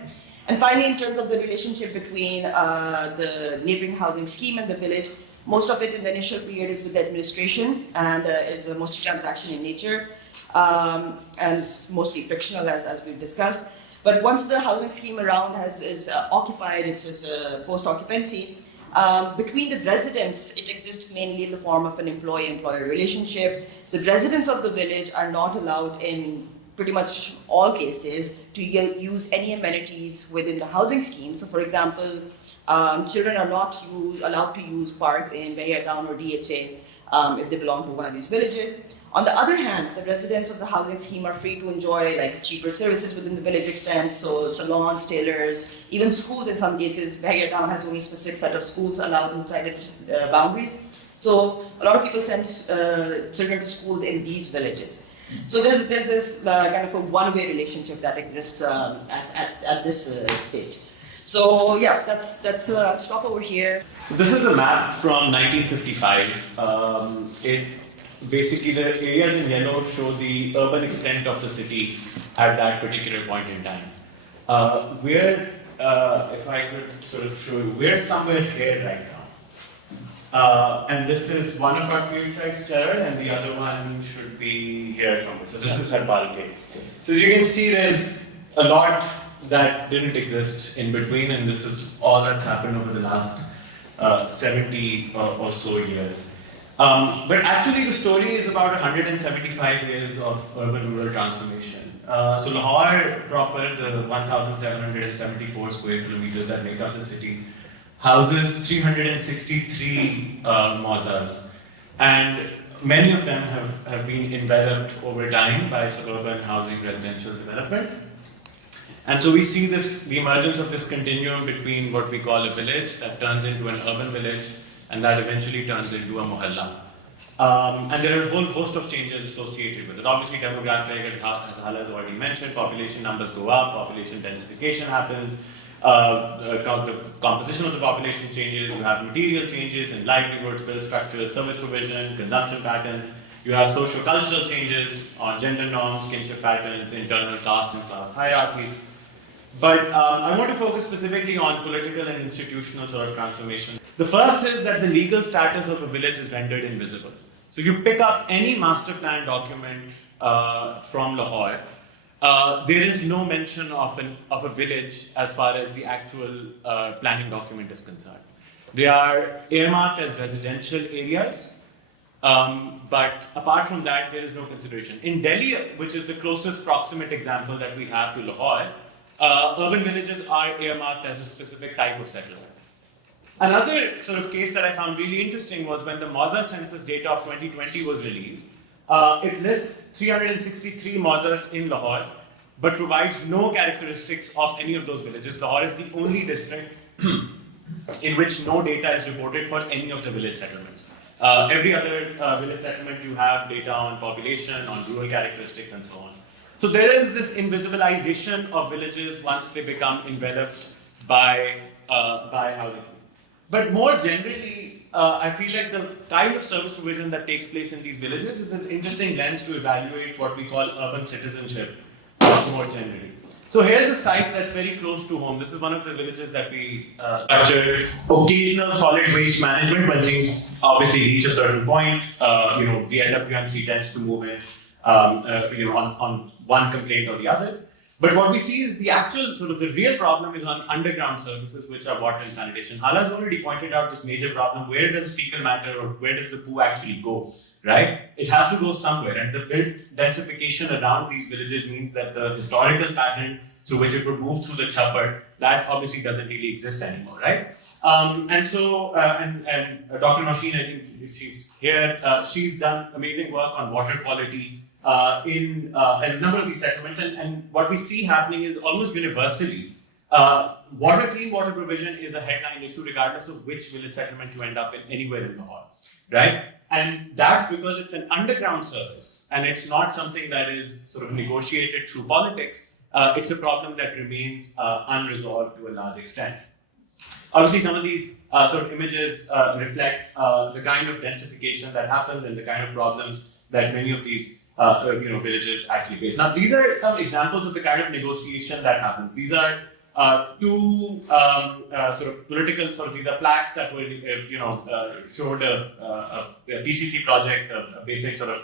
And finally, in terms of the relationship between the neighboring housing scheme and the village, most of it in the initial period is with the administration and is mostly transactional in nature. And it's mostly fictional, as we've discussed. But once the housing scheme around is occupied, it's post-occupancy, between the residents, it exists mainly in the form of an employee-employer relationship. The residents of the village are not allowed in pretty much all cases to use any amenities within the housing scheme. So for example, children are not allowed to use parks in Bahia Town or DHA if they belong to one of these villages. On the other hand, the residents of the housing scheme are free to enjoy cheaper services within the village extent, so salons, tailors, even schools in some cases. Bahia Town has only a specific set of schools allowed inside its boundaries. So a lot of people send children to schools in these villages. So there's this kind of a one-way relationship that exists at this stage. So yeah, that's I'll stop over here. So this is the map from 1955. Basically, the areas in yellow show the urban extent of the city at that particular point in time. If I could sort of show you, we're somewhere here right now. And this is one of our field sites, Jared, and the other one should be here somewhere. So this is Harbalke. So as you can see, there's a lot that didn't exist in between, and this is all that's happened over the last 70 or so years. But actually the story is about 175 years of urban-rural transformation. So Lahore proper, the 1,774 square kilometers that make up the city, houses 363 mozas. And many of them have been enveloped over time by suburban housing residential development. And so we see the emergence of this continuum between what we call a village that turns into an urban village, and that eventually turns into a mohalla. And there are a whole host of changes associated with it. Obviously demographic, as Hala has already mentioned, population numbers go up, population densification happens, the composition of the population changes, you have material changes in livelihoods, bill structures, service provision, consumption patterns, you have socio-cultural changes on gender norms, kinship patterns, internal caste and class hierarchies. But I want to focus specifically on political and institutional sort of transformation. The first is that the legal status of a village is rendered invisible. So you pick up any master plan document from Lahore, there is no mention of a village as far as the actual planning document is concerned. They are earmarked as residential areas, but apart from that, there is no consideration. In Delhi, which is the closest proximate example that we have to Lahore, urban villages are earmarked as a specific type of settlement. Another sort of case that I found really interesting was when the Moza census data of 2020 was released. It lists 363 Mozas in Lahore, but provides no characteristics of any of those villages. Lahore is the only district in which no data is reported for any of the village settlements. Every other village settlement you have data on population, on rural characteristics, and so on. So there is this invisibilization of villages once they become enveloped by housing. But more generally, I feel like the kind of service provision that takes place in these villages is an interesting lens to evaluate what we call urban citizenship more generally. So here's a site that's very close to home. This is one of the villages that we captured. Occasional solid waste management when things obviously reach a certain point. The LWMC tends to move in, on one complaint or the other. But what we see is the actual, the real problem is on underground services, which are water and sanitation. Hala's already pointed out this major problem. Where does fecal matter or where does the poo actually go, right? It has to go somewhere. And the built densification around these villages means that the historical pattern through which it would move through the chopper, that obviously doesn't really exist anymore, right? Dr. Nosheen, I think if she's here, she's done amazing work on water quality in a number of these settlements, and what we see happening is almost universally, clean water provision is a headline issue regardless of which village settlement you end up in anywhere in Lahore, right? And that's because it's an underground service, and it's not something that is sort of negotiated through politics. It's a problem that remains unresolved to a large extent. Obviously, some of these sort of images reflect the kind of densification that happens and the kind of problems that many of these villages actually face. Now, these are some examples of the kind of negotiation that happens. These are two sort of political, these are plaques that were, showed a PCC project, a basic sort of,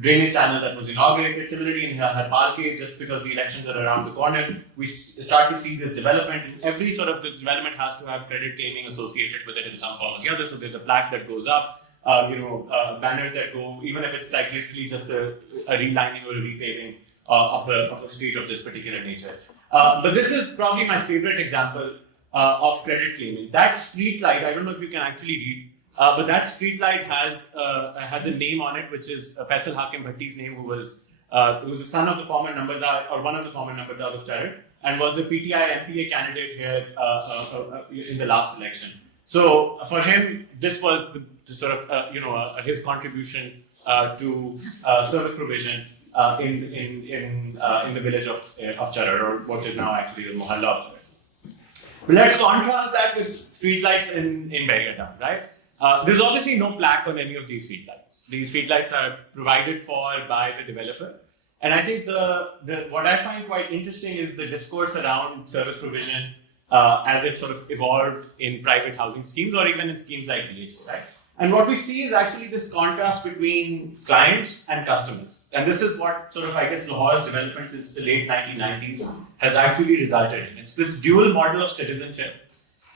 drainage channel that was inaugurated. Similarly, in Harpalke, just because the elections are around the corner, we start to see this development. Every sort of this development has to have credit claiming associated with it in some form or the other. So there's a plaque that goes up. Banners that go, even if it's like literally just a relining or a repaving of a street of this particular nature. But this is probably my favorite example of credit claiming. That street light, I don't know if you can actually read, but that street light has a name on it, which is Faisal Hakim Bhatti's name, who was the son of the former Nambardar, or one of the former Nambardars of Charar, and was a PTI MPA candidate here in the last election. So for him, this was the sort of his contribution to service provision in the village of Charar, or what is now actually the Mohalla of Charar. But let's contrast that with streetlights in Bahia town, right? There's obviously no plaque on any of these streetlights. These streetlights are provided for by the developer. And I think what I find quite interesting is the discourse around service provision as it sort of evolved in private housing schemes or even in schemes like DHA, right? And what we see is actually this contrast between clients and customers. And this is what sort of, I guess, Lahore's development since the late 1990s has actually resulted in. It's this dual model of citizenship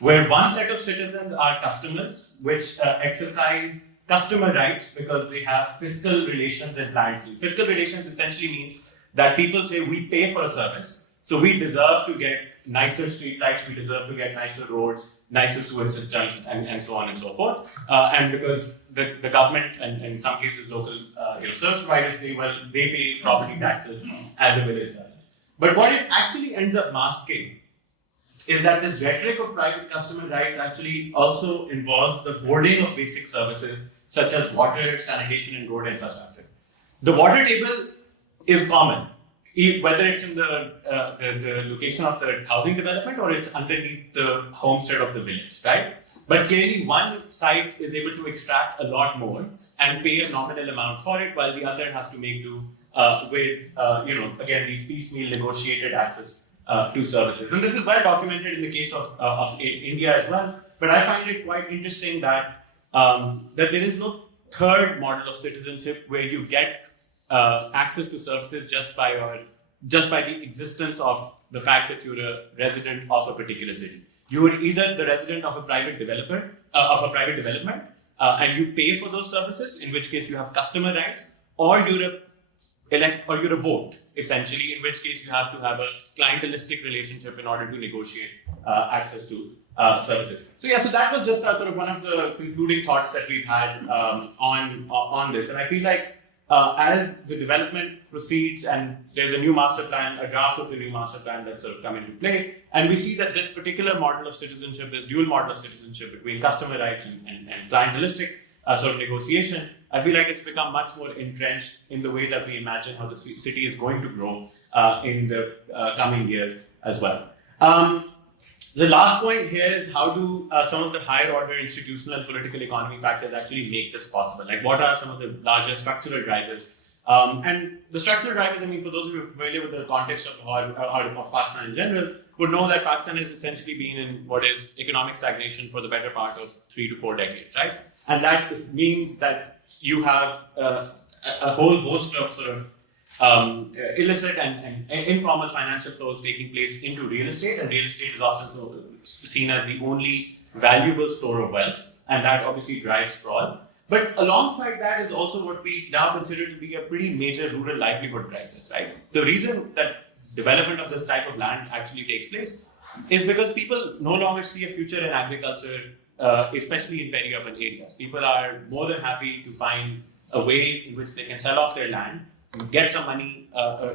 where one set of citizens are customers, which exercise customer rights because they have fiscal relations and client schemes. Fiscal relations essentially means that people say we pay for a service, so we deserve to get nicer streetlights, we deserve to get nicer roads, nicer sewage systems, and so on and so forth. And because the government and in some cases local service providers say, well, they pay property taxes and the village doesn't. But what it actually ends up masking is that this rhetoric of private customer rights actually also involves the hoarding of basic services such as water, sanitation, and road infrastructure. The water table is common, whether it's in the location of the housing development or it's underneath the homestead of the village, right? But clearly one site is able to extract a lot more and pay a nominal amount for it, while the other has to make do with, again, these piecemeal negotiated access to services. And this is well documented in the case of India as well. But I find it quite interesting that there is no third model of citizenship where you get access to services just by the existence of the fact that you're a resident of a particular city. You are either the resident of a private developer, of a private development, and you pay for those services, in which case you have customer rights, or you're a vote, essentially, in which case you have to have a clientelistic relationship in order to negotiate access to services. So that was just sort of one of the concluding thoughts that we've had on this. And I feel like as the development proceeds and there's a new master plan, a draft of the new master plan that's sort of come into play, and we see that this particular model of citizenship, this dual model of citizenship between customer rights and clientelistic sort of negotiation, I feel like it's become much more entrenched in the way that we imagine how the city is going to grow in the coming years as well. The last point here is how do some of the higher order institutional and political economy factors actually make this possible? Like, what are some of the larger structural drivers? And the structural drivers, I mean, for those who are familiar with the context of Pakistan in general, would know that Pakistan has essentially been in what is economic stagnation for the better part of 3 to 4 decades, right? And that means that you have a whole host of sort of illicit and informal financial flows taking place into real estate, and real estate is often seen as the only valuable store of wealth, and that obviously drives sprawl. But alongside that is also what we now consider to be a pretty major rural livelihood crisis, right? The reason that development of this type of land actually takes place is because people no longer see a future in agriculture, especially in peri-urban areas. People are more than happy to find a way in which they can sell off their land, get some money,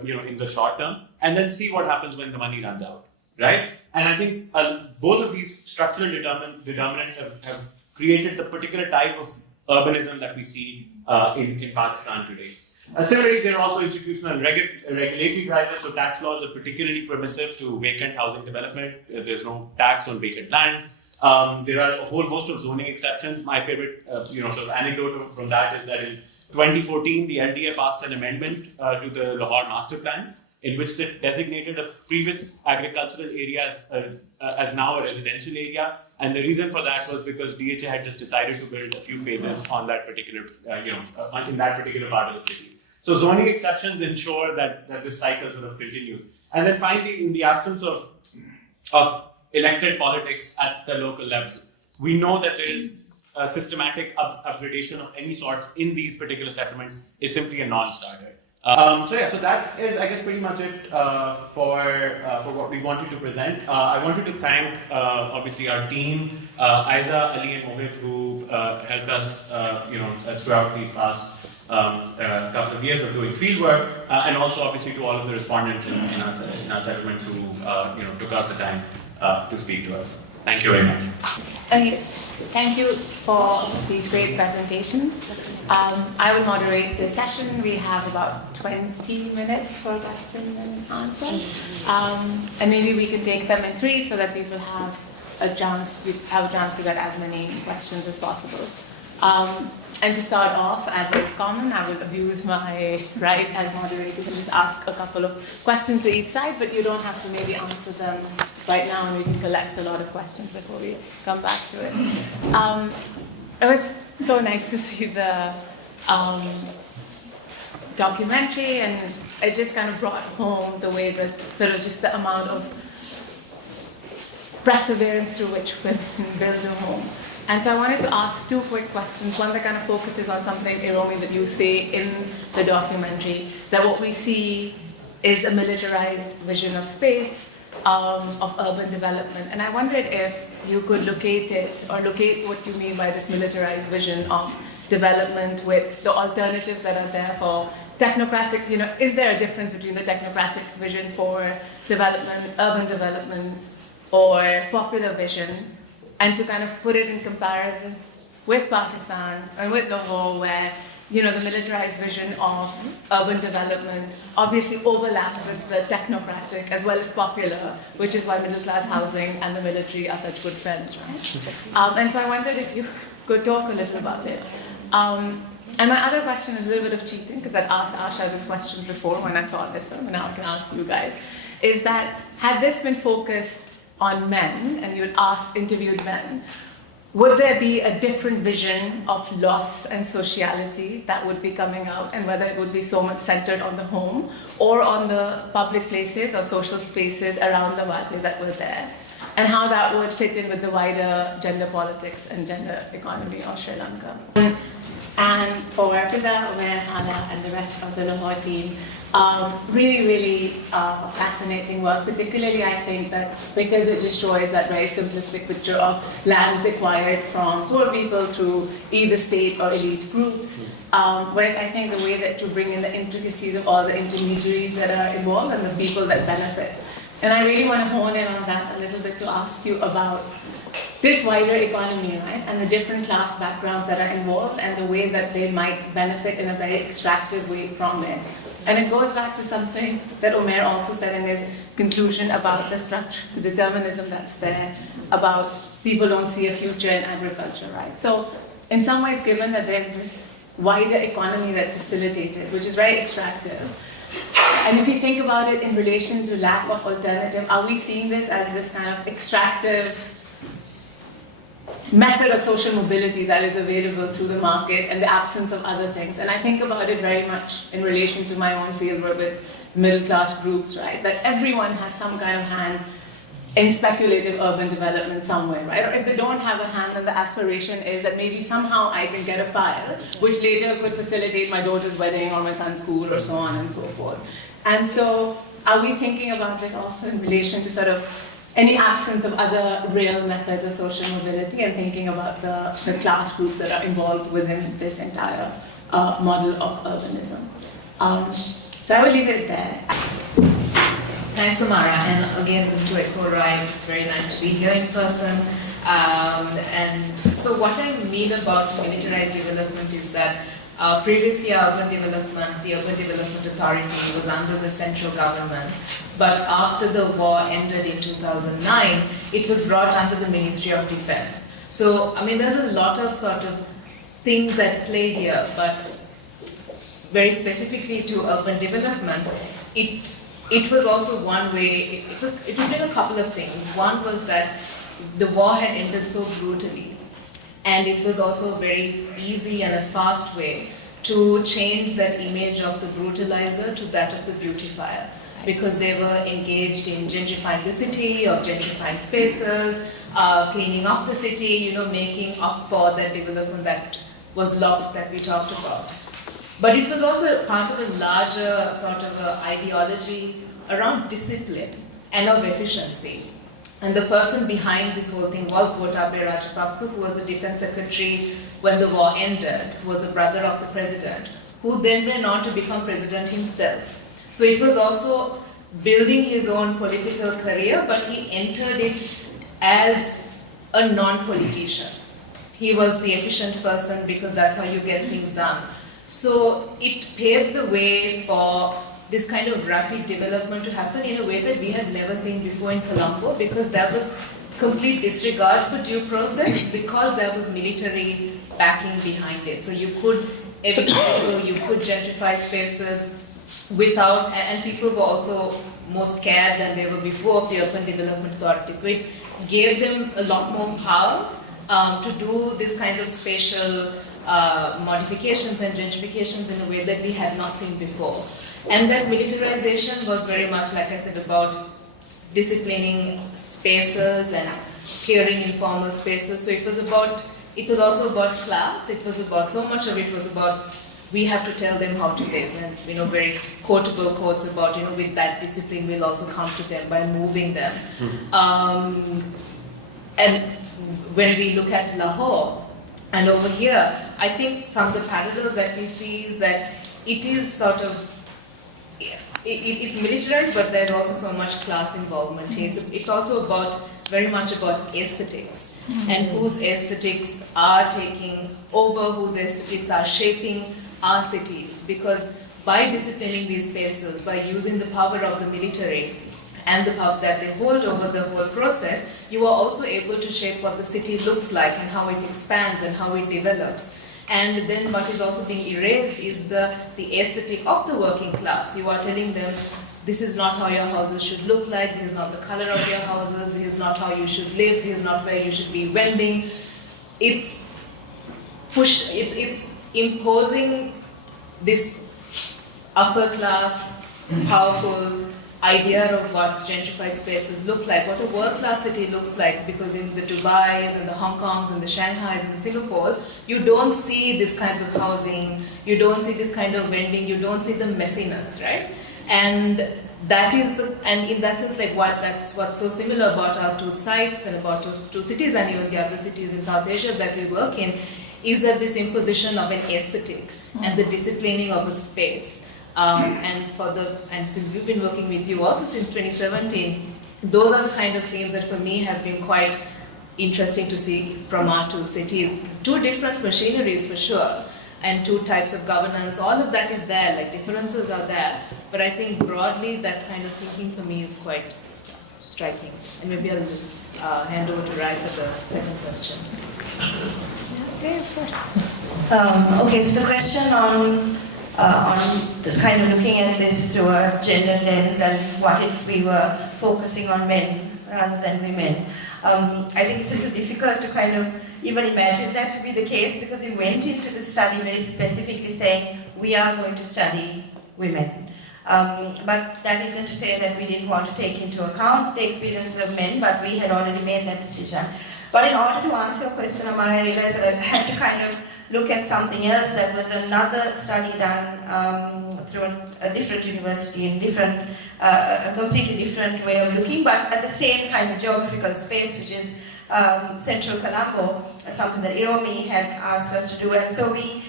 in the short term, and then see what happens when the money runs out, right? And I think both of these structural determinants have created the particular type of urbanism that we see in Pakistan today. Similarly, there are also institutional and regulatory drivers. So tax laws are particularly permissive to vacant housing development. There's no tax on vacant land. There are a whole host of zoning exceptions. My favorite, sort of anecdote from that is that in 2014, the LDA passed an amendment to the Lahore Master Plan, in which they designated a previous agricultural area as now a residential area. And the reason for that was because DHA had just decided to build a few phases on that particular, in that particular part of the city. So zoning exceptions ensure that this cycle sort of continues. And then finally, in the absence of elected politics at the local level, we know that there is a systematic upgradation of any sort in these particular settlements is simply a non-starter. So that is, I guess, pretty much it for what we wanted to present. I wanted to thank, obviously, our team, Aiza, Ali, and Mohit, who helped us, throughout these past couple of years of doing fieldwork, and also, obviously, to all of the respondents in our settlements who, took out the time to speak to us. Thank you very much. Thank you for these great presentations. I will moderate the session. We have about 20 minutes for questions and answers. And maybe we can take them in 3 so that people have a chance to get as many questions as possible. And to start off, as is common, I will abuse my right as moderator and just ask a couple of questions to each side, but you don't have to maybe answer them right now, and we can collect a lot of questions before we come back to it. It was so nice to see the documentary, and it just kind of brought home the way that sort of just the amount of perseverance through which women build a home. And so I wanted to ask 2 quick questions. One that kind of focuses on something, Iromi, that you say in the documentary, that what we see is a militarized vision of space, of urban development. And I wondered if you could locate it, or locate what you mean by this militarized vision of development with the alternatives that are there for technocratic, is there a difference between the technocratic vision for development, urban development, or popular vision? And to kind of put it in comparison with Pakistan and with Lahore, where the militarized vision of urban development obviously overlaps with the technocratic as well as popular, which is why middle-class housing and the military are such good friends, right? And so I wondered if you could talk a little about it. And my other question is a little bit of cheating, because I'd asked Asha this question before when I saw this film, and now I can ask you guys, is that had this been focused on men, and you had interviewed men, would there be a different vision of loss and sociality that would be coming out, and whether it would be so much centered on the home or on the public places or social spaces around the Wadi that were there, and how that would fit in with the wider gender politics and gender economy of Sri Lanka? And for Fizzah, Umair, Hala, and the rest of the Lahore team, really fascinating work. Particularly, I think that because it destroys that very simplistic picture of land is acquired from poor people through either state or elite groups. Whereas I think the way that to bring in the intricacies of all the intermediaries that are involved and the people that benefit. And I really want to hone in on that a little bit to ask you about this wider economy, right? And the different class backgrounds that are involved and the way that they might benefit in a very extractive way from it. And it goes back to something that Umair also said in his conclusion about the structure, the determinism that's there, about people don't see a future in agriculture, right? So in some ways, given that there's this wider economy that's facilitated, which is very extractive, and if you think about it in relation to lack of alternative, are we seeing this as this kind of extractive method of social mobility that is available through the market and the absence of other things? And I think about it very much in relation to my own fieldwork with middle class groups, right? That everyone has some kind of hand in speculative urban development somewhere, right? Or if they don't have a hand, then the aspiration is that maybe somehow I can get a file, which later could facilitate my daughter's wedding or my son's school or so on and so forth. And so are we thinking about this also in relation to sort of any absence of other real methods of social mobility and thinking about the class groups that are involved within this entire model of urbanism? So I will leave it there. Thanks, Ammara, and again, to echo Rai, it's very nice to be here in person. And so what I mean about militarized development is that previously the Urban Development Authority was under the central government, but after the war ended in 2009, it was brought under the Ministry of Defense. So, I mean, there's a lot of sort of things at play here, but very specifically to urban development, it was also one way, it was doing a couple of things. One was that the war had ended so brutally, and it was also a very easy and a fast way to change that image of the brutalizer to that of the beautifier, because they were engaged in gentrifying the city, of gentrifying spaces, cleaning up the city, making up for that development that was lost that we talked about. But it was also part of a larger sort of ideology around discipline and of efficiency. And the person behind this whole thing was Gotabaya Rajapaksa, who was the defense secretary when the war ended, who was the brother of the president, who then went on to become president himself. So it was also building his own political career, but he entered it as a non-politician. He was the efficient person because that's how you get things done. So it paved the way for this kind of rapid development to happen in a way that we had never seen before in Colombo, because there was complete disregard for due process, because there was military backing behind it. So you could evict people, you could gentrify spaces without, and people were also more scared than they were before of the Urban Development Authority. So it gave them a lot more power to do these kinds of spatial modifications and gentrifications in a way that we had not seen before. And that militarization was very much, like I said, about disciplining spaces and clearing informal spaces. So it was also about class. It was about, so much of it was about, we have to tell them how to live, and very quotable quotes about, with that discipline we'll also come to them by moving them. And when we look at Lahore, and over here, I think some of the parallels that we see is that it is sort of, it's militarized, but there's also so much class involvement here. It's also very much about aesthetics, and whose aesthetics are taking over, whose aesthetics are shaping our cities. Because by disciplining these spaces, by using the power of the military, and the power that they hold over the whole process, you are also able to shape what the city looks like and how it expands and how it develops. And then what is also being erased is the aesthetic of the working class. You are telling them, this is not how your houses should look like, this is not the color of your houses, this is not how you should live, this is not where you should be vending. It's imposing this upper class, powerful idea of what gentrified spaces look like, what a world-class city looks like, because in the Dubais and the Hong Kongs and the Shanghais and the Singapores, you don't see this kinds of housing, you don't see this kind of vending, you don't see the messiness, right? And that is and in that sense, that's what's so similar about our two sites and about those two cities and even the other cities in South Asia that we work in, is that this imposition of an aesthetic and the disciplining of a space. And since we've been working with you also since 2017, those are the kind of themes that for me have been quite interesting to see from our two cities. Two different machineries for sure, and two types of governance. All of that is there, like differences are there. But I think broadly that kind of thinking for me is quite striking. And maybe I'll just hand over to Rai for the second question. Okay, of course. Okay, so the question on the kind of looking at this through a gender lens and what if we were focusing on men rather than women. I think it's a little difficult to kind of even imagine that to be the case because we went into the study very specifically saying we are going to study women. But that isn't to say that we didn't want to take into account the experiences of men, but we had already made that decision. But in order to answer your question, Ammara, I realized that I had to kind of look at something else. That was another study done through a different university in a completely different way of looking, but at the same kind of geographical space, which is central Colombo, something that Iromi had asked us to do. And so we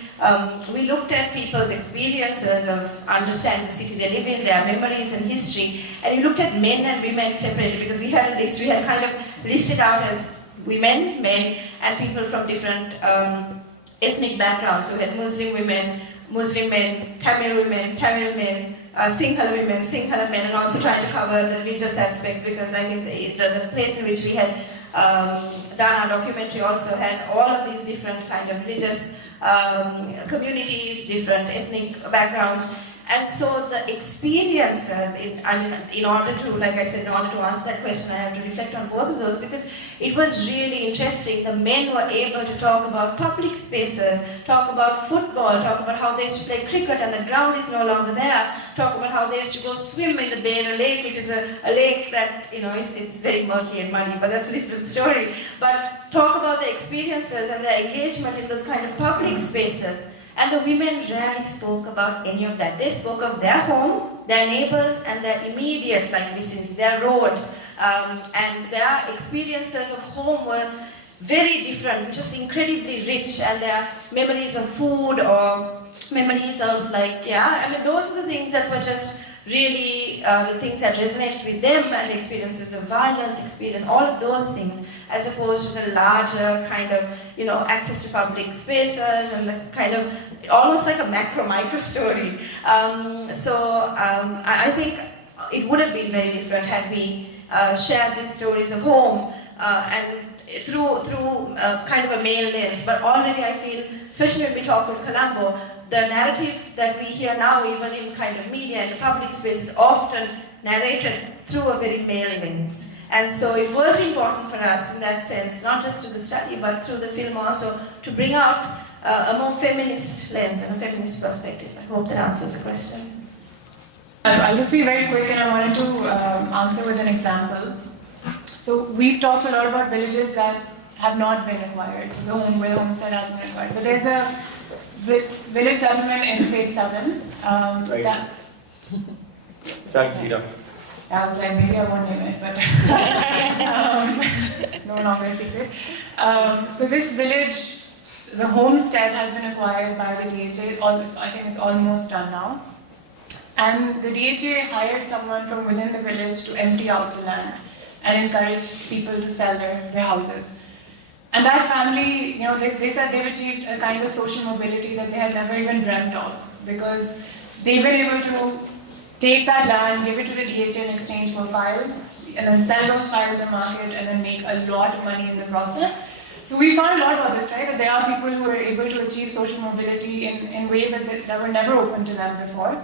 looked at people's experiences of understanding the city they live in, their memories and history, and we looked at men and women separately because we had a list. We had kind of listed out as women, men, and people from different ethnic backgrounds. So we had Muslim women, Muslim men, Tamil men, Sinhala women, Sinhala men, and also trying to cover the religious aspects because I think the place in which we had done our documentary also has all of these different kind of religious communities, different ethnic backgrounds. And so the experiences, in order to, like I said, in order to answer that question, I have to reflect on both of those because it was really interesting. The men were able to talk about public spaces, talk about football, talk about how they used to play cricket and the ground is no longer there, talk about how they used to go swim in the Perera Lake, which is a lake that, it's very murky and muddy, but that's a different story. But talk about the experiences and their engagement in those kind of public spaces. And the women rarely spoke about any of that. They spoke of their home, their neighbors, and their immediate vicinity, their road. And their experiences of home were very different, just incredibly rich. And their memories of food or memories of those were the things that were just really the things that resonated with them and the experiences of violence, all of those things, as opposed to the larger kind of, access to public spaces and the kind of, almost like a micro story. I think it would have been very different had we shared these stories of home and through kind of a male lens. But already I feel, especially when we talk of Colombo, the narrative that we hear now, even in kind of media and the public space, is often narrated through a very male lens. And so it was important for us in that sense, not just to the study, but through the film also, to bring out a more feminist lens and a feminist perspective. I hope that answers the question. I'll just be very quick, and I wanted to answer with an example. So we've talked a lot about villages that have not been acquired, so where the homestead hasn't been acquired. But there's a village settlement in Phase 7. Right. I was like, maybe I won't name it, but no longer a secret. So this village, the homestead has been acquired by the DHA. I think it's almost done now. And the DHA hired someone from within the village to empty out the land and encourage people to sell their houses. And that family, they said they've achieved a kind of social mobility that they had never even dreamt of, because they've been able to take that land, give it to the DHA in exchange for files, and then sell those files in the market and then make a lot of money in the process. So we found a lot about this, right? That there are people who are able to achieve social mobility in ways that were never open to them before.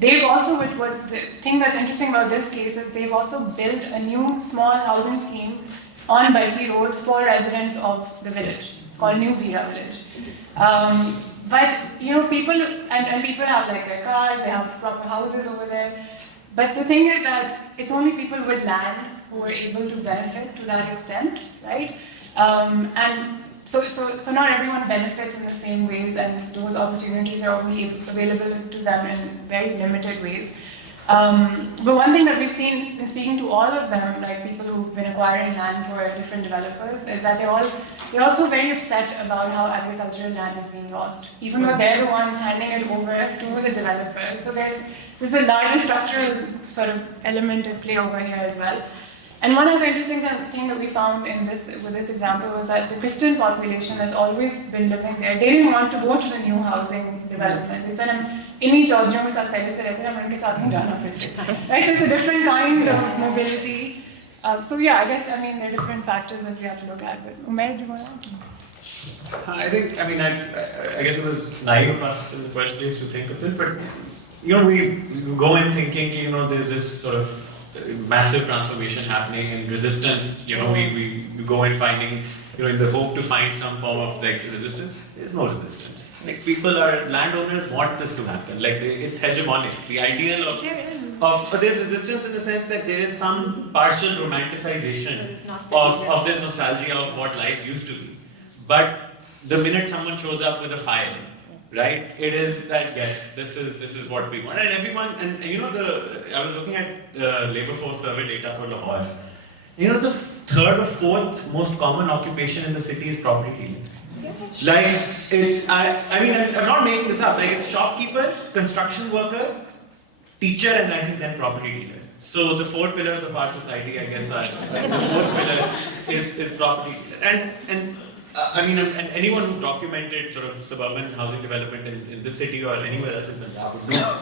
They've also, the thing that's interesting about this case is they've also built a new small housing scheme on Balki Road for residents of the village. It's called New Zira Village. But people have their cars, they have proper houses over there. But the thing is that it's only people with land who are able to benefit to that extent, right? And so not everyone benefits in the same ways, and those opportunities are only available to them in very limited ways. But one thing that we've seen in speaking to all of them, like people who've been acquiring land for different developers, is that they're also very upset about how agricultural land is being lost, even though they're the ones handing it over to the developers. So there's a larger structural sort of element at play over here as well. And one other interesting thing that we found with this example was that the Christian population has always been living there. They didn't want to go to the new housing development. They said, "हम इन्हीं चौधरियों के साथ पहले से रहते हैं, हम उनके साथ नहीं जाना फिर से." Right? So it's a different kind of mobility. So yeah, I guess there are different factors that we have to look at. But Umair, do you want to? I guess it was naive of us in the first place to think of this, but we go in thinking, there's this sort of massive transformation happening and resistance. We go in finding, in the hope to find some form of resistance. There's no resistance. Landowners want this to happen. It's hegemonic. The ideal of there's resistance in the sense that there is some partial romanticization of this nostalgia of what life used to be. But the minute someone shows up with a file, right, it is that yes, this is what we want, and everyone, and I was looking at labor force survey data for Lahore. The third or fourth most common occupation in the city is property dealing. I'm not making this up. It's shopkeeper, construction worker, teacher, and I think then property dealer. So the four pillars of our society, I guess, are the fourth pillar is property dealer. And anyone who's documented sort of suburban housing development in this city or anywhere else in Punjab would know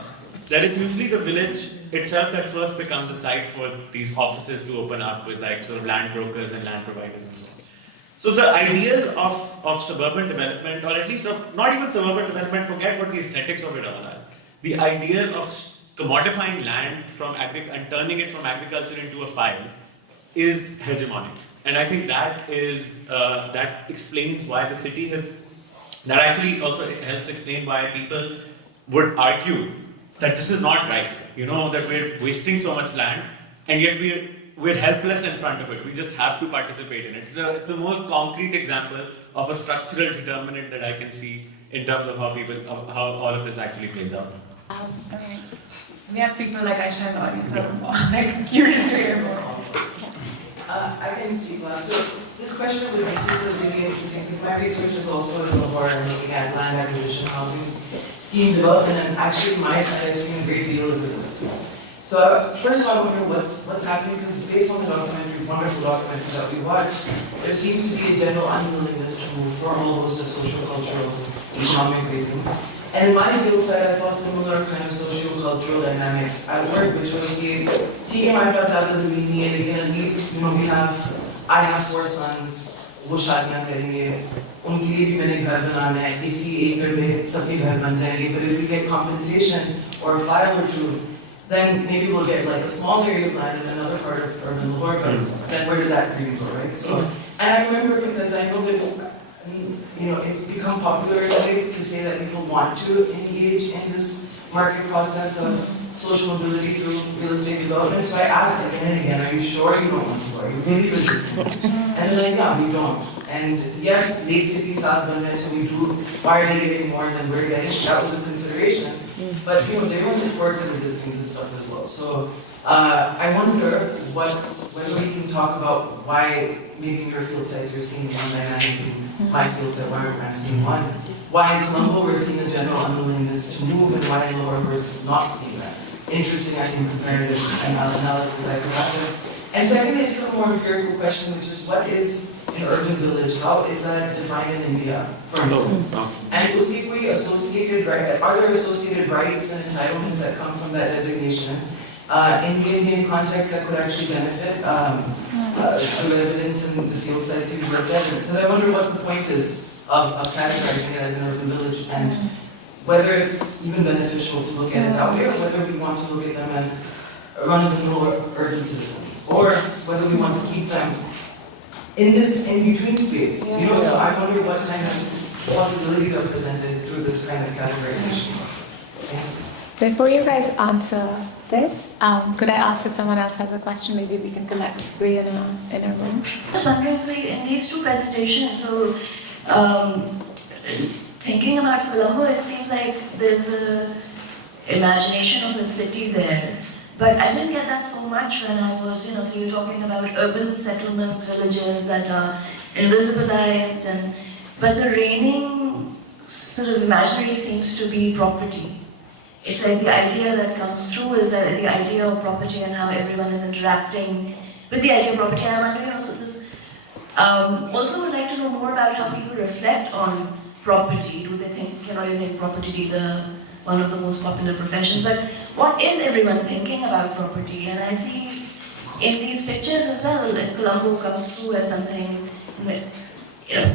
that it's usually the village itself that first becomes a site for these offices to open up with sort of land brokers and land providers and so on. So the ideal of suburban development, or at least of not even suburban development, forget what the aesthetics of it all are. The ideal of commodifying land and turning it from agriculture into a file is hegemonic. And I think that explains why the city that actually also helps explain why people would argue that this is not right, that we're wasting so much land, and yet we're helpless in front of it. We just have to participate in it. It's the most concrete example of a structural determinant that I can see in terms of how all of this actually plays out. We have people like Asha in the audience. I'm curious to hear more. I can speak on. So this question of resistance is really interesting because my research is also in Lahore and looking at land acquisition, housing scheme development, and actually on my side I've seen a great deal of resistance. So first of all, I wonder what's happening, because based on the wonderful documentary that we watched, there seems to be a general unwillingness to move for a whole host of social, cultural, economic reasons. And in my field side, I saw similar kind of socio-cultural dynamics at work, which was the Umair Javed is meeting, and again, at least, I have 4 sons, वो शादियां करेंगे, उनके लिए भी मैंने घर बनाना है, इसी एकड़ में सबके घर बन जाएंगे. But if we get compensation or a file or two, then maybe we'll get a small area of land in another part of urban Lahore, but then where does that dream go, right? So, and I remember because I know there's, it's become popular to say that people want to engage in this market process of social mobility through real estate development. So I asked again and again, are you sure you don't want to? Are you really resistant? And they're like, yeah, we don't. And yes, late city South London, so we do. Why are they getting more than we're getting? That was a consideration. But they were in the courts of resisting this stuff as well. So I wonder whether we can talk about why maybe in your field sites you're seeing one dynamic, in my field site why we're seeing one. Why in Colombo we're seeing a general unwillingness to move, and why in Lahore we're not seeing that. Interesting, I think, comparative analysis I could have. And secondly, just a more empirical question, which is what is an urban village? How is that defined in India, for instance? And are there associated rights and entitlements that come from that designation? In the Indian context, that could actually benefit the residents in the field sites you've worked at. Because I wonder what the point is of categorizing it as an urban village, and whether it's even beneficial to look at it that way, or whether we want to look at them as run-of-the-mill urban citizens, or whether we want to keep them in this in-between space. So I wonder what kind of possibilities are presented through this kind of categorization. Before you guys answer this, could I ask if someone else has a question? Maybe we can collect 3 in a room. I was wondering, so in these 2 presentations, so thinking about Colombo, it seems like there's an imagination of a city there. But I didn't get that so much when I was, so you're talking about urban settlements, villages that are invisibilized, but the reigning sort of imaginary seems to be property. It's like the idea that comes through is that the idea of property and how everyone is interacting with the idea of property. I'm wondering also this. Also would like to know more about how people reflect on property. Do they think, you think property is one of the most popular professions, but what is everyone thinking about property? And I see in these pictures as well that Colombo comes through as something that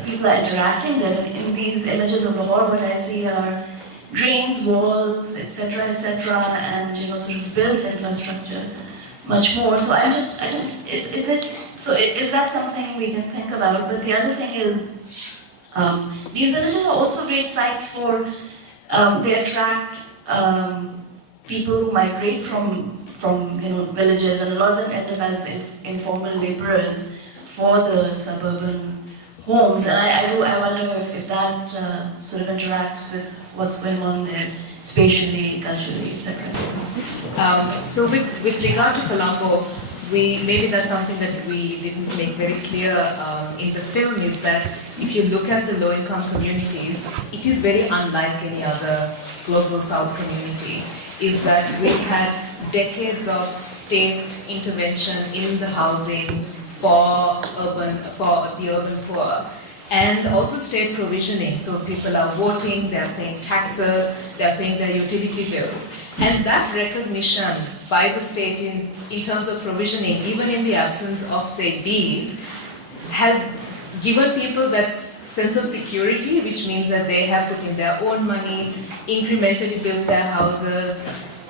people are interacting with. In these images of Lahore, what I see are drains, walls, etc., and sort of built infrastructure much more. So is that something we can think about? But the other thing is, these villages are also great sites for, they attract people who migrate from villages, and a lot of them end up as informal laborers for the suburban homes. And I wonder if that sort of interacts with what's going on there, spatially, culturally, etc. So with regard to Colombo, maybe that's something that we didn't make very clear in the film, is that if you look at the low-income communities, it is very unlike any other global south community, is that we had decades of state intervention in the housing for the urban poor, and also state provisioning. So people are voting, they're paying taxes, they're paying their utility bills. And that recognition by the state in terms of provisioning, even in the absence of, say, deeds, has given people that sense of security, which means that they have put in their own money, incrementally built their houses,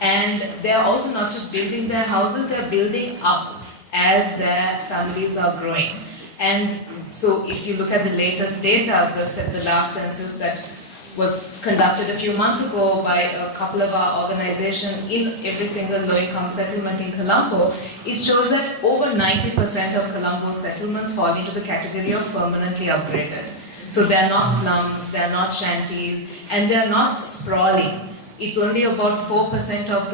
and they're also not just building their houses, they're building up as their families are growing. And so if you look at the latest data, the last census that was conducted a few months ago by a couple of our organizations in every single low-income settlement in Colombo, it shows that over 90% of Colombo's settlements fall into the category of permanently upgraded. So they're not slums, they're not shanties, and they're not sprawling. It's only about 4% of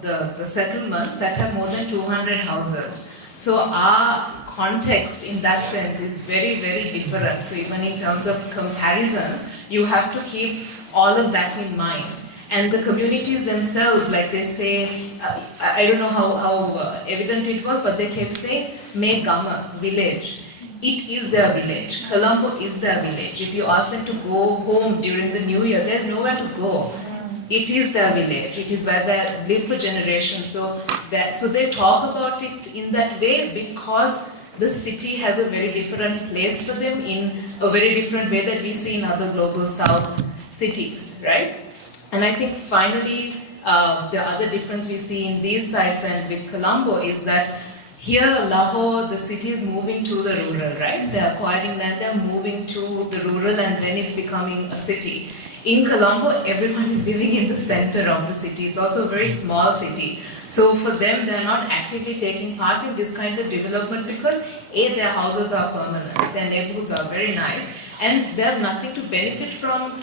the settlements that have more than 200 houses. So our context in that sense is very, very different. So even in terms of comparisons, you have to keep all of that in mind. And the communities themselves, like they say, I don't know how evident it was, but they kept saying, "Me Gama, village." It is their village. Colombo is their village. If you ask them to go home during the New Year, there's nowhere to go. It is their village. It is where they live for generations. So they talk about it in that way because the city has a very different place for them in a very different way that we see in other global south cities, right? And I think finally, the other difference we see in these sites and with Colombo is that here, Lahore, the city is moving to the rural, right? They're acquiring land, they're moving to the rural, and then it's becoming a city. In Colombo, everyone is living in the center of the city. It's also a very small city. So for them, they're not actively taking part in this kind of development because A, their houses are permanent, their neighborhoods are very nice, and they have nothing to benefit from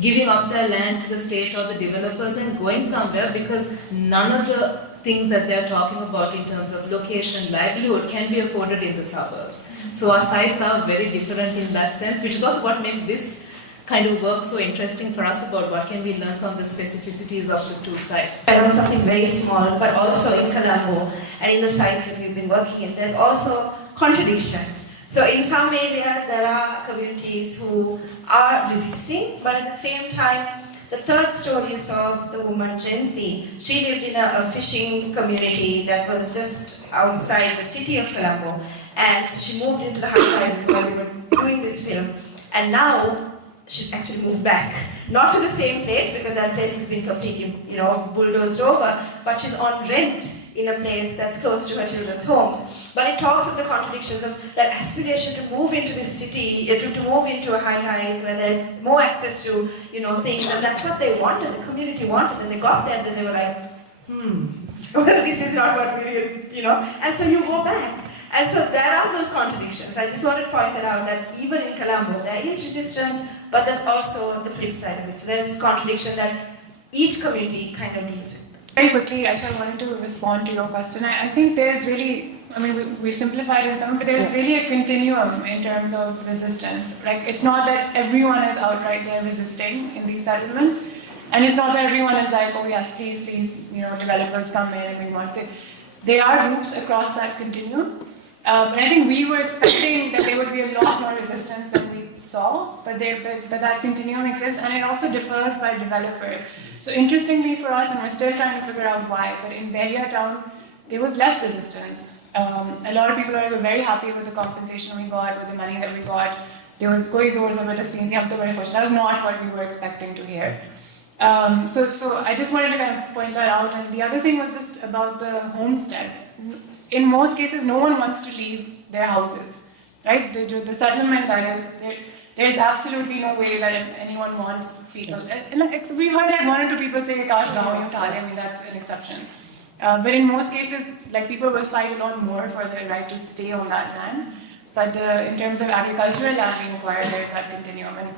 giving up their land to the state or the developers and going somewhere, because none of the things that they're talking about in terms of location, livelihood can be afforded in the suburbs. So our sites are very different in that sense, which is also what makes this kind of work so interesting for us about what can we learn from the specificities of the two sites. I want something very small, but also in Colombo and in the sites that we've been working in, there's also contradiction. So in some areas there are communities who are resisting, but at the same time, the third story you saw, the woman Jensi, she lived in a fishing community that was just outside the city of Colombo, and so she moved into the high-rises where we were doing this film, and now she's actually moved back. Not to the same place, because that place has been completely, bulldozed over, but she's on rent in a place that's close to her children's homes. But it talks of the contradictions of that aspiration to move into this city, to move into a high-rise where there's more access to, things, and that's what they wanted, the community wanted, and they got there, and then they were like, well, this is not what we really, and so you go back. And so there are those contradictions. I just wanted to point that out, that even in Colombo, there is resistance, but there's also the flip side of it. So there's this contradiction that each community kind of deals with. Very quickly, Asha, I wanted to respond to your question. I think there's really, we've simplified it some, but there's really a continuum in terms of resistance. Like, it's not that everyone is outright there resisting in these settlements, and it's not that everyone is like, oh yes, please, developers come in and we want it. there are groups across that continuum. And I think we were expecting that there would be a lot more resistance than we saw, but that continuum exists, and it also differs by developer. So interestingly for us, and we're still trying to figure out why, but in Bahia town, there was less resistance. A lot of people are very happy with the compensation we got, with the money that we got. There was koi zor zabardasti nahi thi, hum to bade khush. That was not what we were expecting to hear. So I just wanted to kind of point that out. And the other thing was just about the homestead. In most cases, no one wants to leave their houses, right? The settlement, that is, there's absolutely no way that anyone wants people. We've heard like one or two people say, "Kash gaon hi utha le." I mean, that's an exception. But in most cases, like people will fight a lot more for the right to stay on that land. But in terms of agricultural land being acquired, there's that continuum. And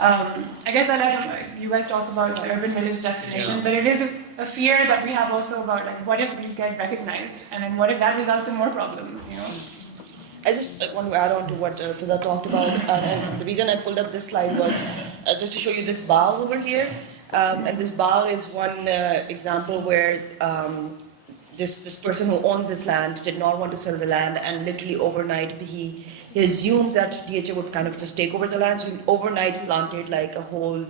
I guess I'll let you guys talk about the urban village definition, but it is a fear that we have also about like, what if these get recognized, and then what if that results in more problems, you know? I just want to add on to what Fizzah talked about. And the reason I pulled up this slide was just to show you this bar over here. And this bar is one example where this person who owns this land did not want to sell the land, and literally overnight he assumed that DHA would kind of just take over the land. So overnight planted like a whole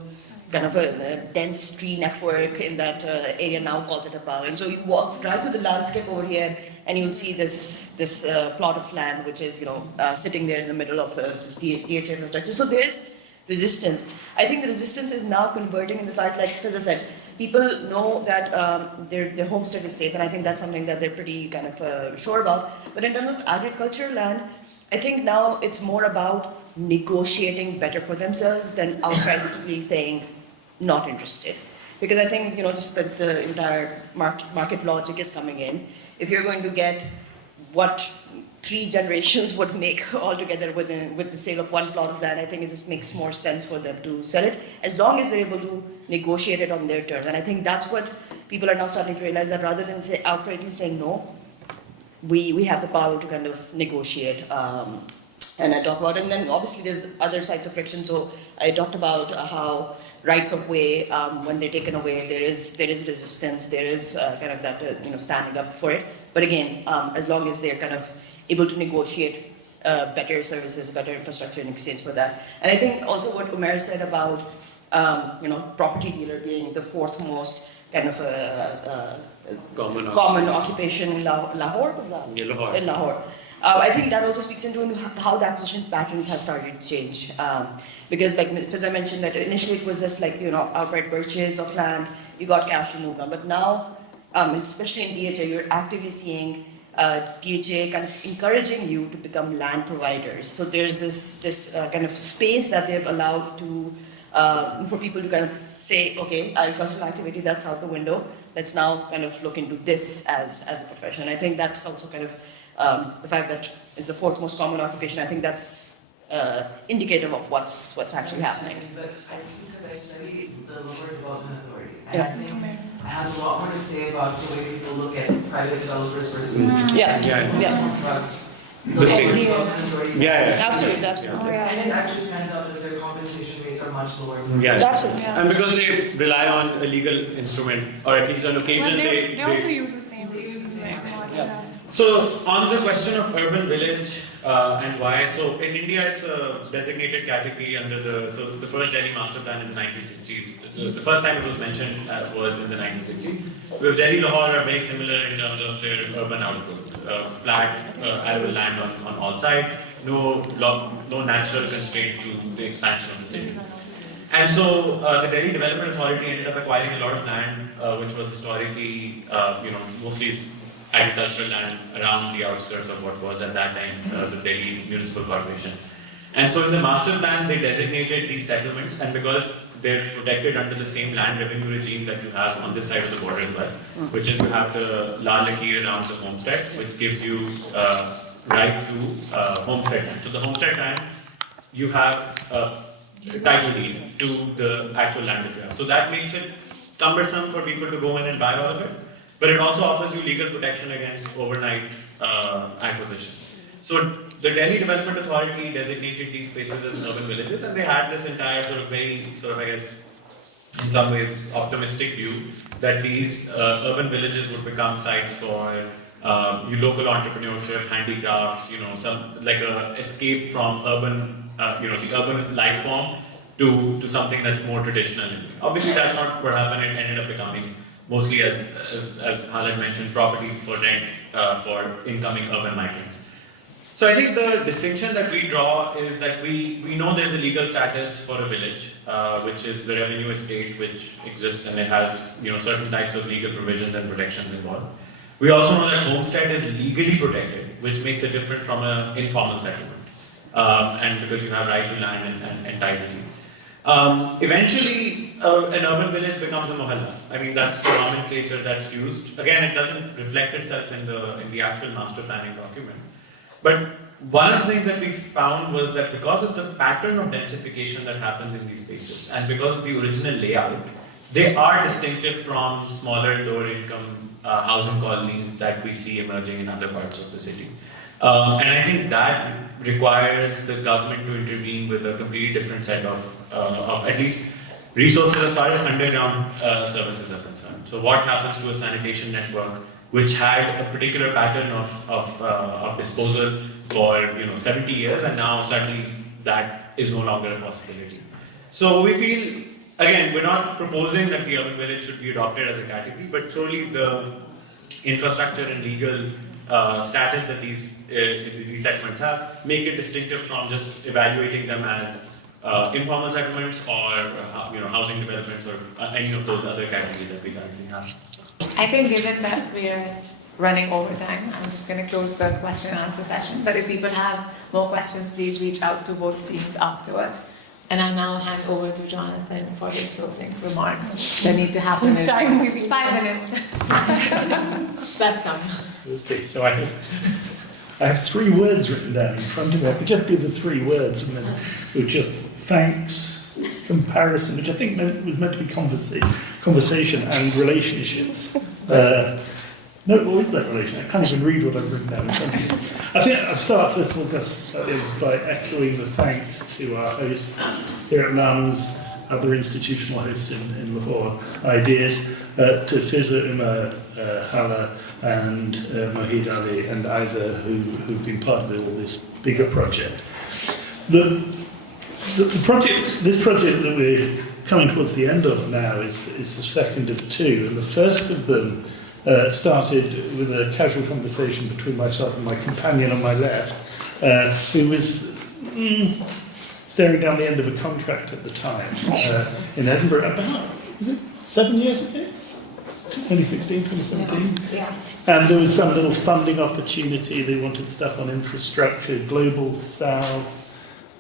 kind of a dense tree network in that area, now calls it a bar. And so you walk right through the landscape over here, and you'll see this plot of land which is sitting there in the middle of this DHA infrastructure. So there is resistance. I think the resistance is now converting in the fact, like as I said, people know that their homestead is safe, and I think that's something that they're pretty kind of sure about. But in terms of agricultural land, I think now it's more about negotiating better for themselves than outrightly saying not interested. Because I think just that the entire market logic is coming in. If you're going to get what 3 generations would make altogether with the sale of one plot of land, I think it just makes more sense for them to sell it, as long as they're able to negotiate it on their terms. And I think that's what people are now starting to realize, that rather than outrightly saying no, we have the power to kind of negotiate. And I talk about it. And then obviously there's other sides of friction. So I talked about how rights of way, when they're taken away, there is resistance, there is kind of that standing up for it. But again, as long as they're kind of able to negotiate better services, better infrastructure in exchange for that. And I think also what Umair said about property dealer being the 4th most kind of common occupation in Lahore. In Lahore. I think that also speaks into how the acquisition patterns have started to change. Because like Fizzah mentioned, that initially it was just like, outright purchase of land, you got cash, you moved on. But now, especially in DHA, you're actively seeing DHA kind of encouraging you to become land providers. So there's this kind of space that they've allowed to for people to kind of say, okay, agricultural activity, that's out the window. Let's now kind of look into this as a profession. I think that's also kind of the fact that it's the 4th most common occupation. I think that's indicative of what's actually happening. But I think because I studied the Lahore Development Authority, and Yeah. I think it has a lot more to say about the way people look at private developers versus Yeah. trust. The state. Development Authority. Absolutely. And it actually turns out that their compensation rates are much lower. Absolutely. And because they rely on a legal instrument, or at least on occasion, They also use the same. They use the same thing. Yeah. So on the question of urban village and why, so in India it's a designated category under the first Delhi master plan in the 1960s. The first time it was mentioned was in the 1960s. Because Delhi, Lahore are very similar in terms of their urban output. Flat, arable land on all sides, no natural constraint to the expansion of the city. And so the Delhi Development Authority ended up acquiring a lot of land, which was historically, mostly agricultural land around the outskirts of what was at that time the Delhi Municipal Corporation. And so in the master plan, they designated these settlements, and because they're protected under the same land revenue regime that you have on this side of the border as well, which is you have the La Lakir around the homestead, which gives you right to homestead land. So the homestead land, you have title deed to the actual land that you have. So that makes it cumbersome for people to go in and buy all of it, but it also offers you legal protection against overnight acquisition. So the Delhi Development Authority designated these spaces as urban villages, and they had this entire I guess, in some ways optimistic view that these urban villages would become sites for your local entrepreneurship, handicrafts, some like a escape from urban, the urban life form to something that's more traditional. Obviously, that's not what happened. It ended up becoming mostly, as Hala mentioned, property for rent for incoming urban migrants. So I think the distinction that we draw is that we know there's a legal status for a village, which is the revenue estate, which exists and it has certain types of legal provisions and protections involved. We also know that homestead is legally protected, which makes it different from an informal settlement, and because you have right to land and title deeds. Eventually, an urban village becomes a mohalla. I mean, that's the nomenclature that's used. Again, it doesn't reflect itself in the actual master planning document. But one of the things that we found was that because of the pattern of densification that happens in these spaces, and because of the original layout, they are distinctive from smaller, lower income housing colonies that we see emerging in other parts of the city. And I think that requires the government to intervene with a completely different set of at least resources as far as underground services are concerned. So what happens to a sanitation network which had a particular pattern of disposal for 70 years, and now suddenly that is no longer a possibility. So we feel, again, we're not proposing that the urban village should be adopted as a category, but surely the infrastructure and legal status that these settlements have make it distinctive from just evaluating them as informal settlements or housing developments or any of those other categories that we currently have. I think given that we're running over time, I'm just going to close the question and answer session. But if people have more questions, please reach out to both teams afterwards. And I'll now hand over to Jonathan for his closing remarks. They need to happen in 5 minutes. That's some. Okay, so I have 3 words written down in front of me. I could just do the 3 words, and then which are thanks, comparison, which I think was meant to be conversation and relationships. No, what was that relation? I can't even read what I've written down in front of me. I think I'll start first of all just by echoing the thanks to our hosts here at LUMS, other institutional hosts in Lahore, ideas, to Fizzah, Umair, Hala, and Mohid Ali and Isa, who've been part of all this bigger project. This project that we're coming towards the end of now is the second of 2, and the first of them started with a casual conversation between myself and my companion on my left, who was staring down the end of a contract at the time in Edinburgh about, was it 7 years ago? 2016, 2017? Yeah. And there was some little funding opportunity. They wanted stuff on infrastructure, Global South.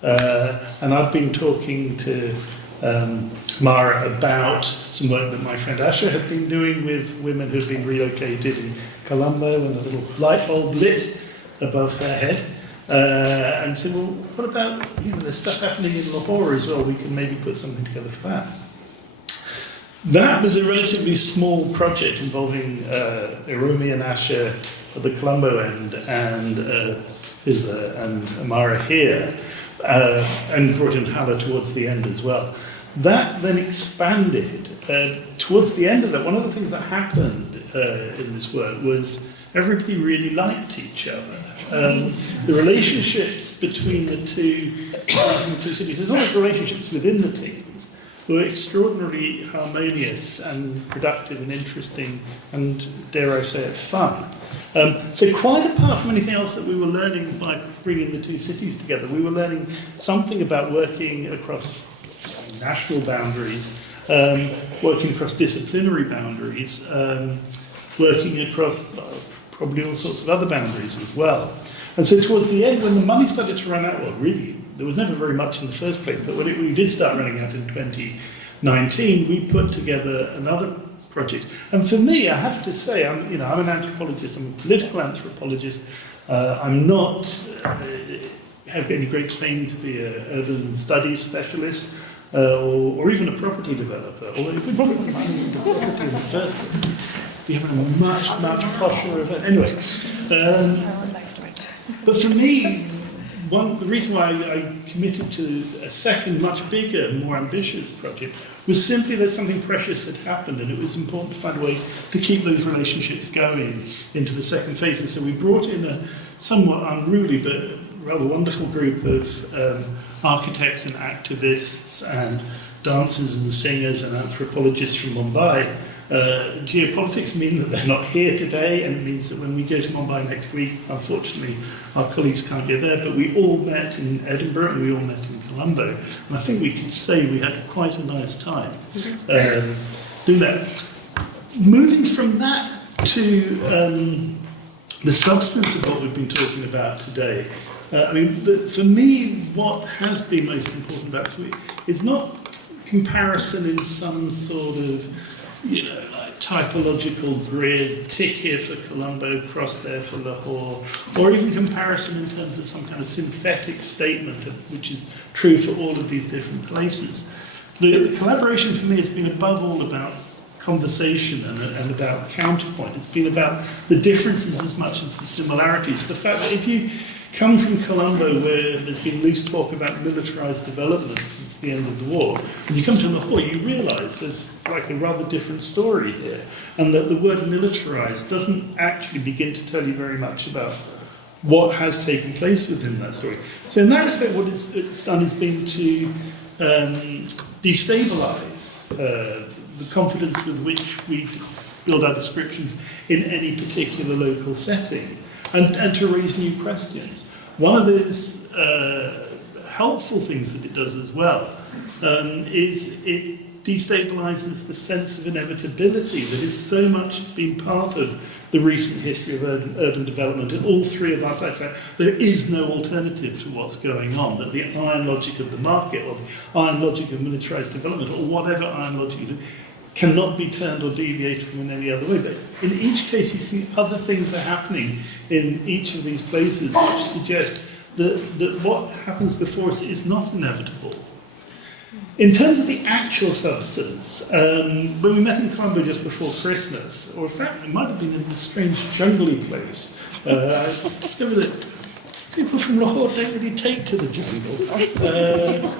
And I've been talking to Ammara about some work that my friend Asha had been doing with women who've been relocated in Colombo, and a little light bulb lit above her head. And said, well, what about, there's stuff happening in Lahore as well, we can maybe put something together for that. That was a relatively small project involving Iromi and Asha at the Colombo end, and Fizzah and Ammara here, and brought in Hala towards the end as well. That then expanded. Towards the end of that, one of the things that happened in this work was everybody really liked each other. The relationships between the two cities, as well as relationships within the teams, were extraordinarily harmonious and productive and interesting and, dare I say it, fun. So quite apart from anything else that we were learning by bringing the 2 cities together, we were learning something about working across national boundaries, working across disciplinary boundaries, working across probably all sorts of other boundaries as well. And so towards the end, when the money started to run out, well, really, there was never very much in the first place, but when we did start running out in 2019, we put together another project. And for me, I have to say, I'm an anthropologist, I'm a political anthropologist. I'm not have any great claim to be an urban studies specialist or even a property developer. Although if we put money into property in the first place, we have a much posher event. Anyway, but for me, the reason why I committed to a second, much bigger, more ambitious project was simply that something precious had happened, and it was important to find a way to keep those relationships going into the second phase. And so we brought in a somewhat unruly but rather wonderful group of architects and activists and dancers and singers and anthropologists from Mumbai. Geopolitics mean that they're not here today, and it means that when we go to Mumbai next week, unfortunately, our colleagues can't get there, but we all met in Edinburgh and we all met in Colombo, and I think we could say we had quite a nice time doing that. Moving from that to the substance of what we've been talking about today, I mean, for me, what has been most important about it is not comparison in some sort of, like typological grid, tick here for Colombo, cross there for Lahore, or even comparison in terms of some kind of synthetic statement, which is true for all of these different places. The collaboration for me has been above all about conversation and about counterpoint. It's been about the differences as much as the similarities. The fact that if you come from Colombo, where there's been loose talk about militarised development since the end of the war, and you come to Lahore, you realise there's like a rather different story here, and that the word militarised doesn't actually begin to tell you very much about what has taken place within that story. So in that respect, what it's done has been to destabilise the confidence with which we build our descriptions in any particular local setting, and to raise new questions. One of those helpful things that it does as well is it destabilises the sense of inevitability that has so much been part of the recent history of urban development in all three of our sites. There is no alternative to what's going on, that the iron logic of the market or the iron logic of militarised development or whatever iron logic you do cannot be turned or deviated from in any other way. But in each case, you see other things are happening in each of these places which suggest that what happens before us is not inevitable. In terms of the actual substance, when we met in Colombo just before Christmas, or in fact, it might have been in this strange jungly place, I discovered that people from Lahore don't really take to the jungle.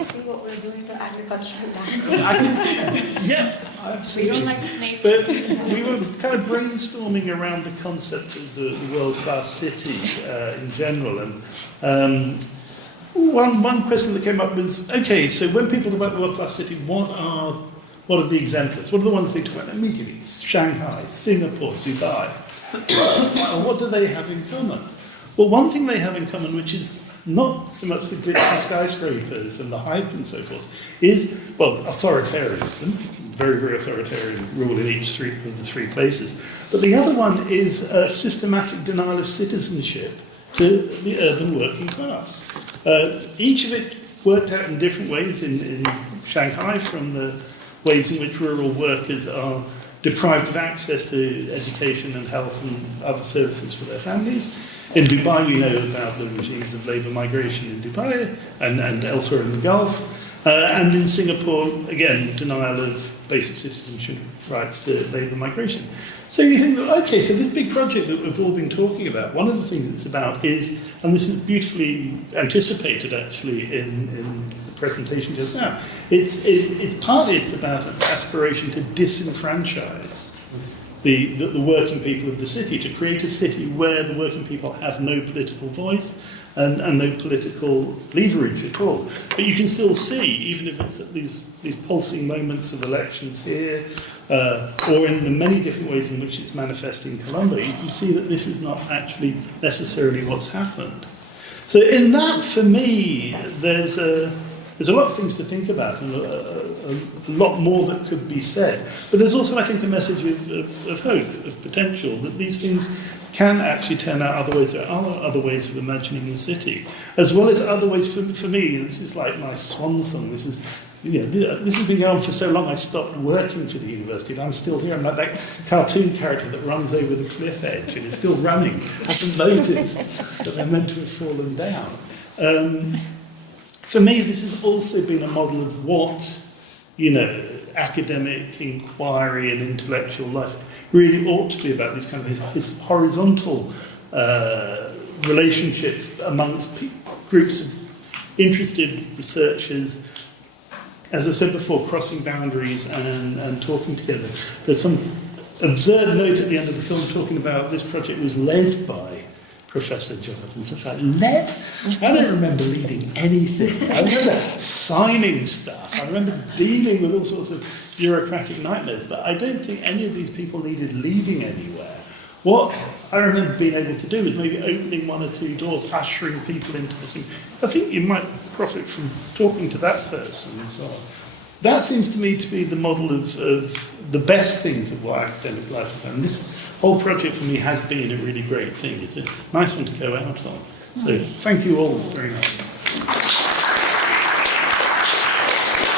See what we're doing to agricultural land. Yeah, absolutely. We don't like snakes. But we were kind of brainstorming around the concept of the world-class city in general, and one question that came up was, okay, so when people talk about the world-class city, what are the exemplars? What are the ones they talk about immediately? Shanghai, Singapore, Dubai. What do they have in common? Well, one thing they have in common, which is not so much the glitzy skyscrapers and the hype and so forth, is, well, authoritarianism, very, very authoritarian rule in each of the three places. But the other one is a systematic denial of citizenship to the urban working class. Each of it worked out in different ways in Shanghai, from the ways in which rural workers are deprived of access to education and health and other services for their families. In Dubai, we know about the regimes of labour migration in Dubai and elsewhere in the Gulf. And in Singapore, again, denial of basic citizenship rights to labour migration. So you think, okay, so this big project that we've all been talking about, one of the things it's about is, and this is beautifully anticipated actually in the presentation just now, it's partly about an aspiration to disenfranchise the working people of the city, to create a city where the working people have no political voice and no political leverage at all. But you can still see, even if it's at these pulsing moments of elections here, or in the many different ways in which it's manifesting in Colombo, you can see that this is not actually necessarily what's happened. So in that, for me, there's a lot of things to think about and a lot more that could be said. But there's also, I think, a message of hope, of potential, that these things can actually turn out other ways. There are other ways of imagining the city, as well as other ways for me. This is like my swan song. This is, this has been going on for so long. I stopped working for the university, and I'm still here. I'm like that cartoon character that runs over the cliff edge and is still running. Hasn't noticed that they're meant to have fallen down. For me, this has also been a model of what, academic inquiry and intellectual life really ought to be about, these kind of horizontal relationships amongst groups of interested researchers, as I said before, crossing boundaries and talking together. There's some absurd note at the end of the film talking about this project was led by Professor Jonathan. So it's like, led? I don't remember leading anything. I remember signing stuff. I remember dealing with all sorts of bureaucratic nightmares, but I don't think any of these people needed leading anywhere. What I remember being able to do is maybe opening one or two doors, ushering people into the scene. I think you might profit from talking to that person and so on. That seems to me to be the model of the best things of what academic life has done. And this whole project for me has been a really great thing. It's a nice one to go out on. So thank you all very much.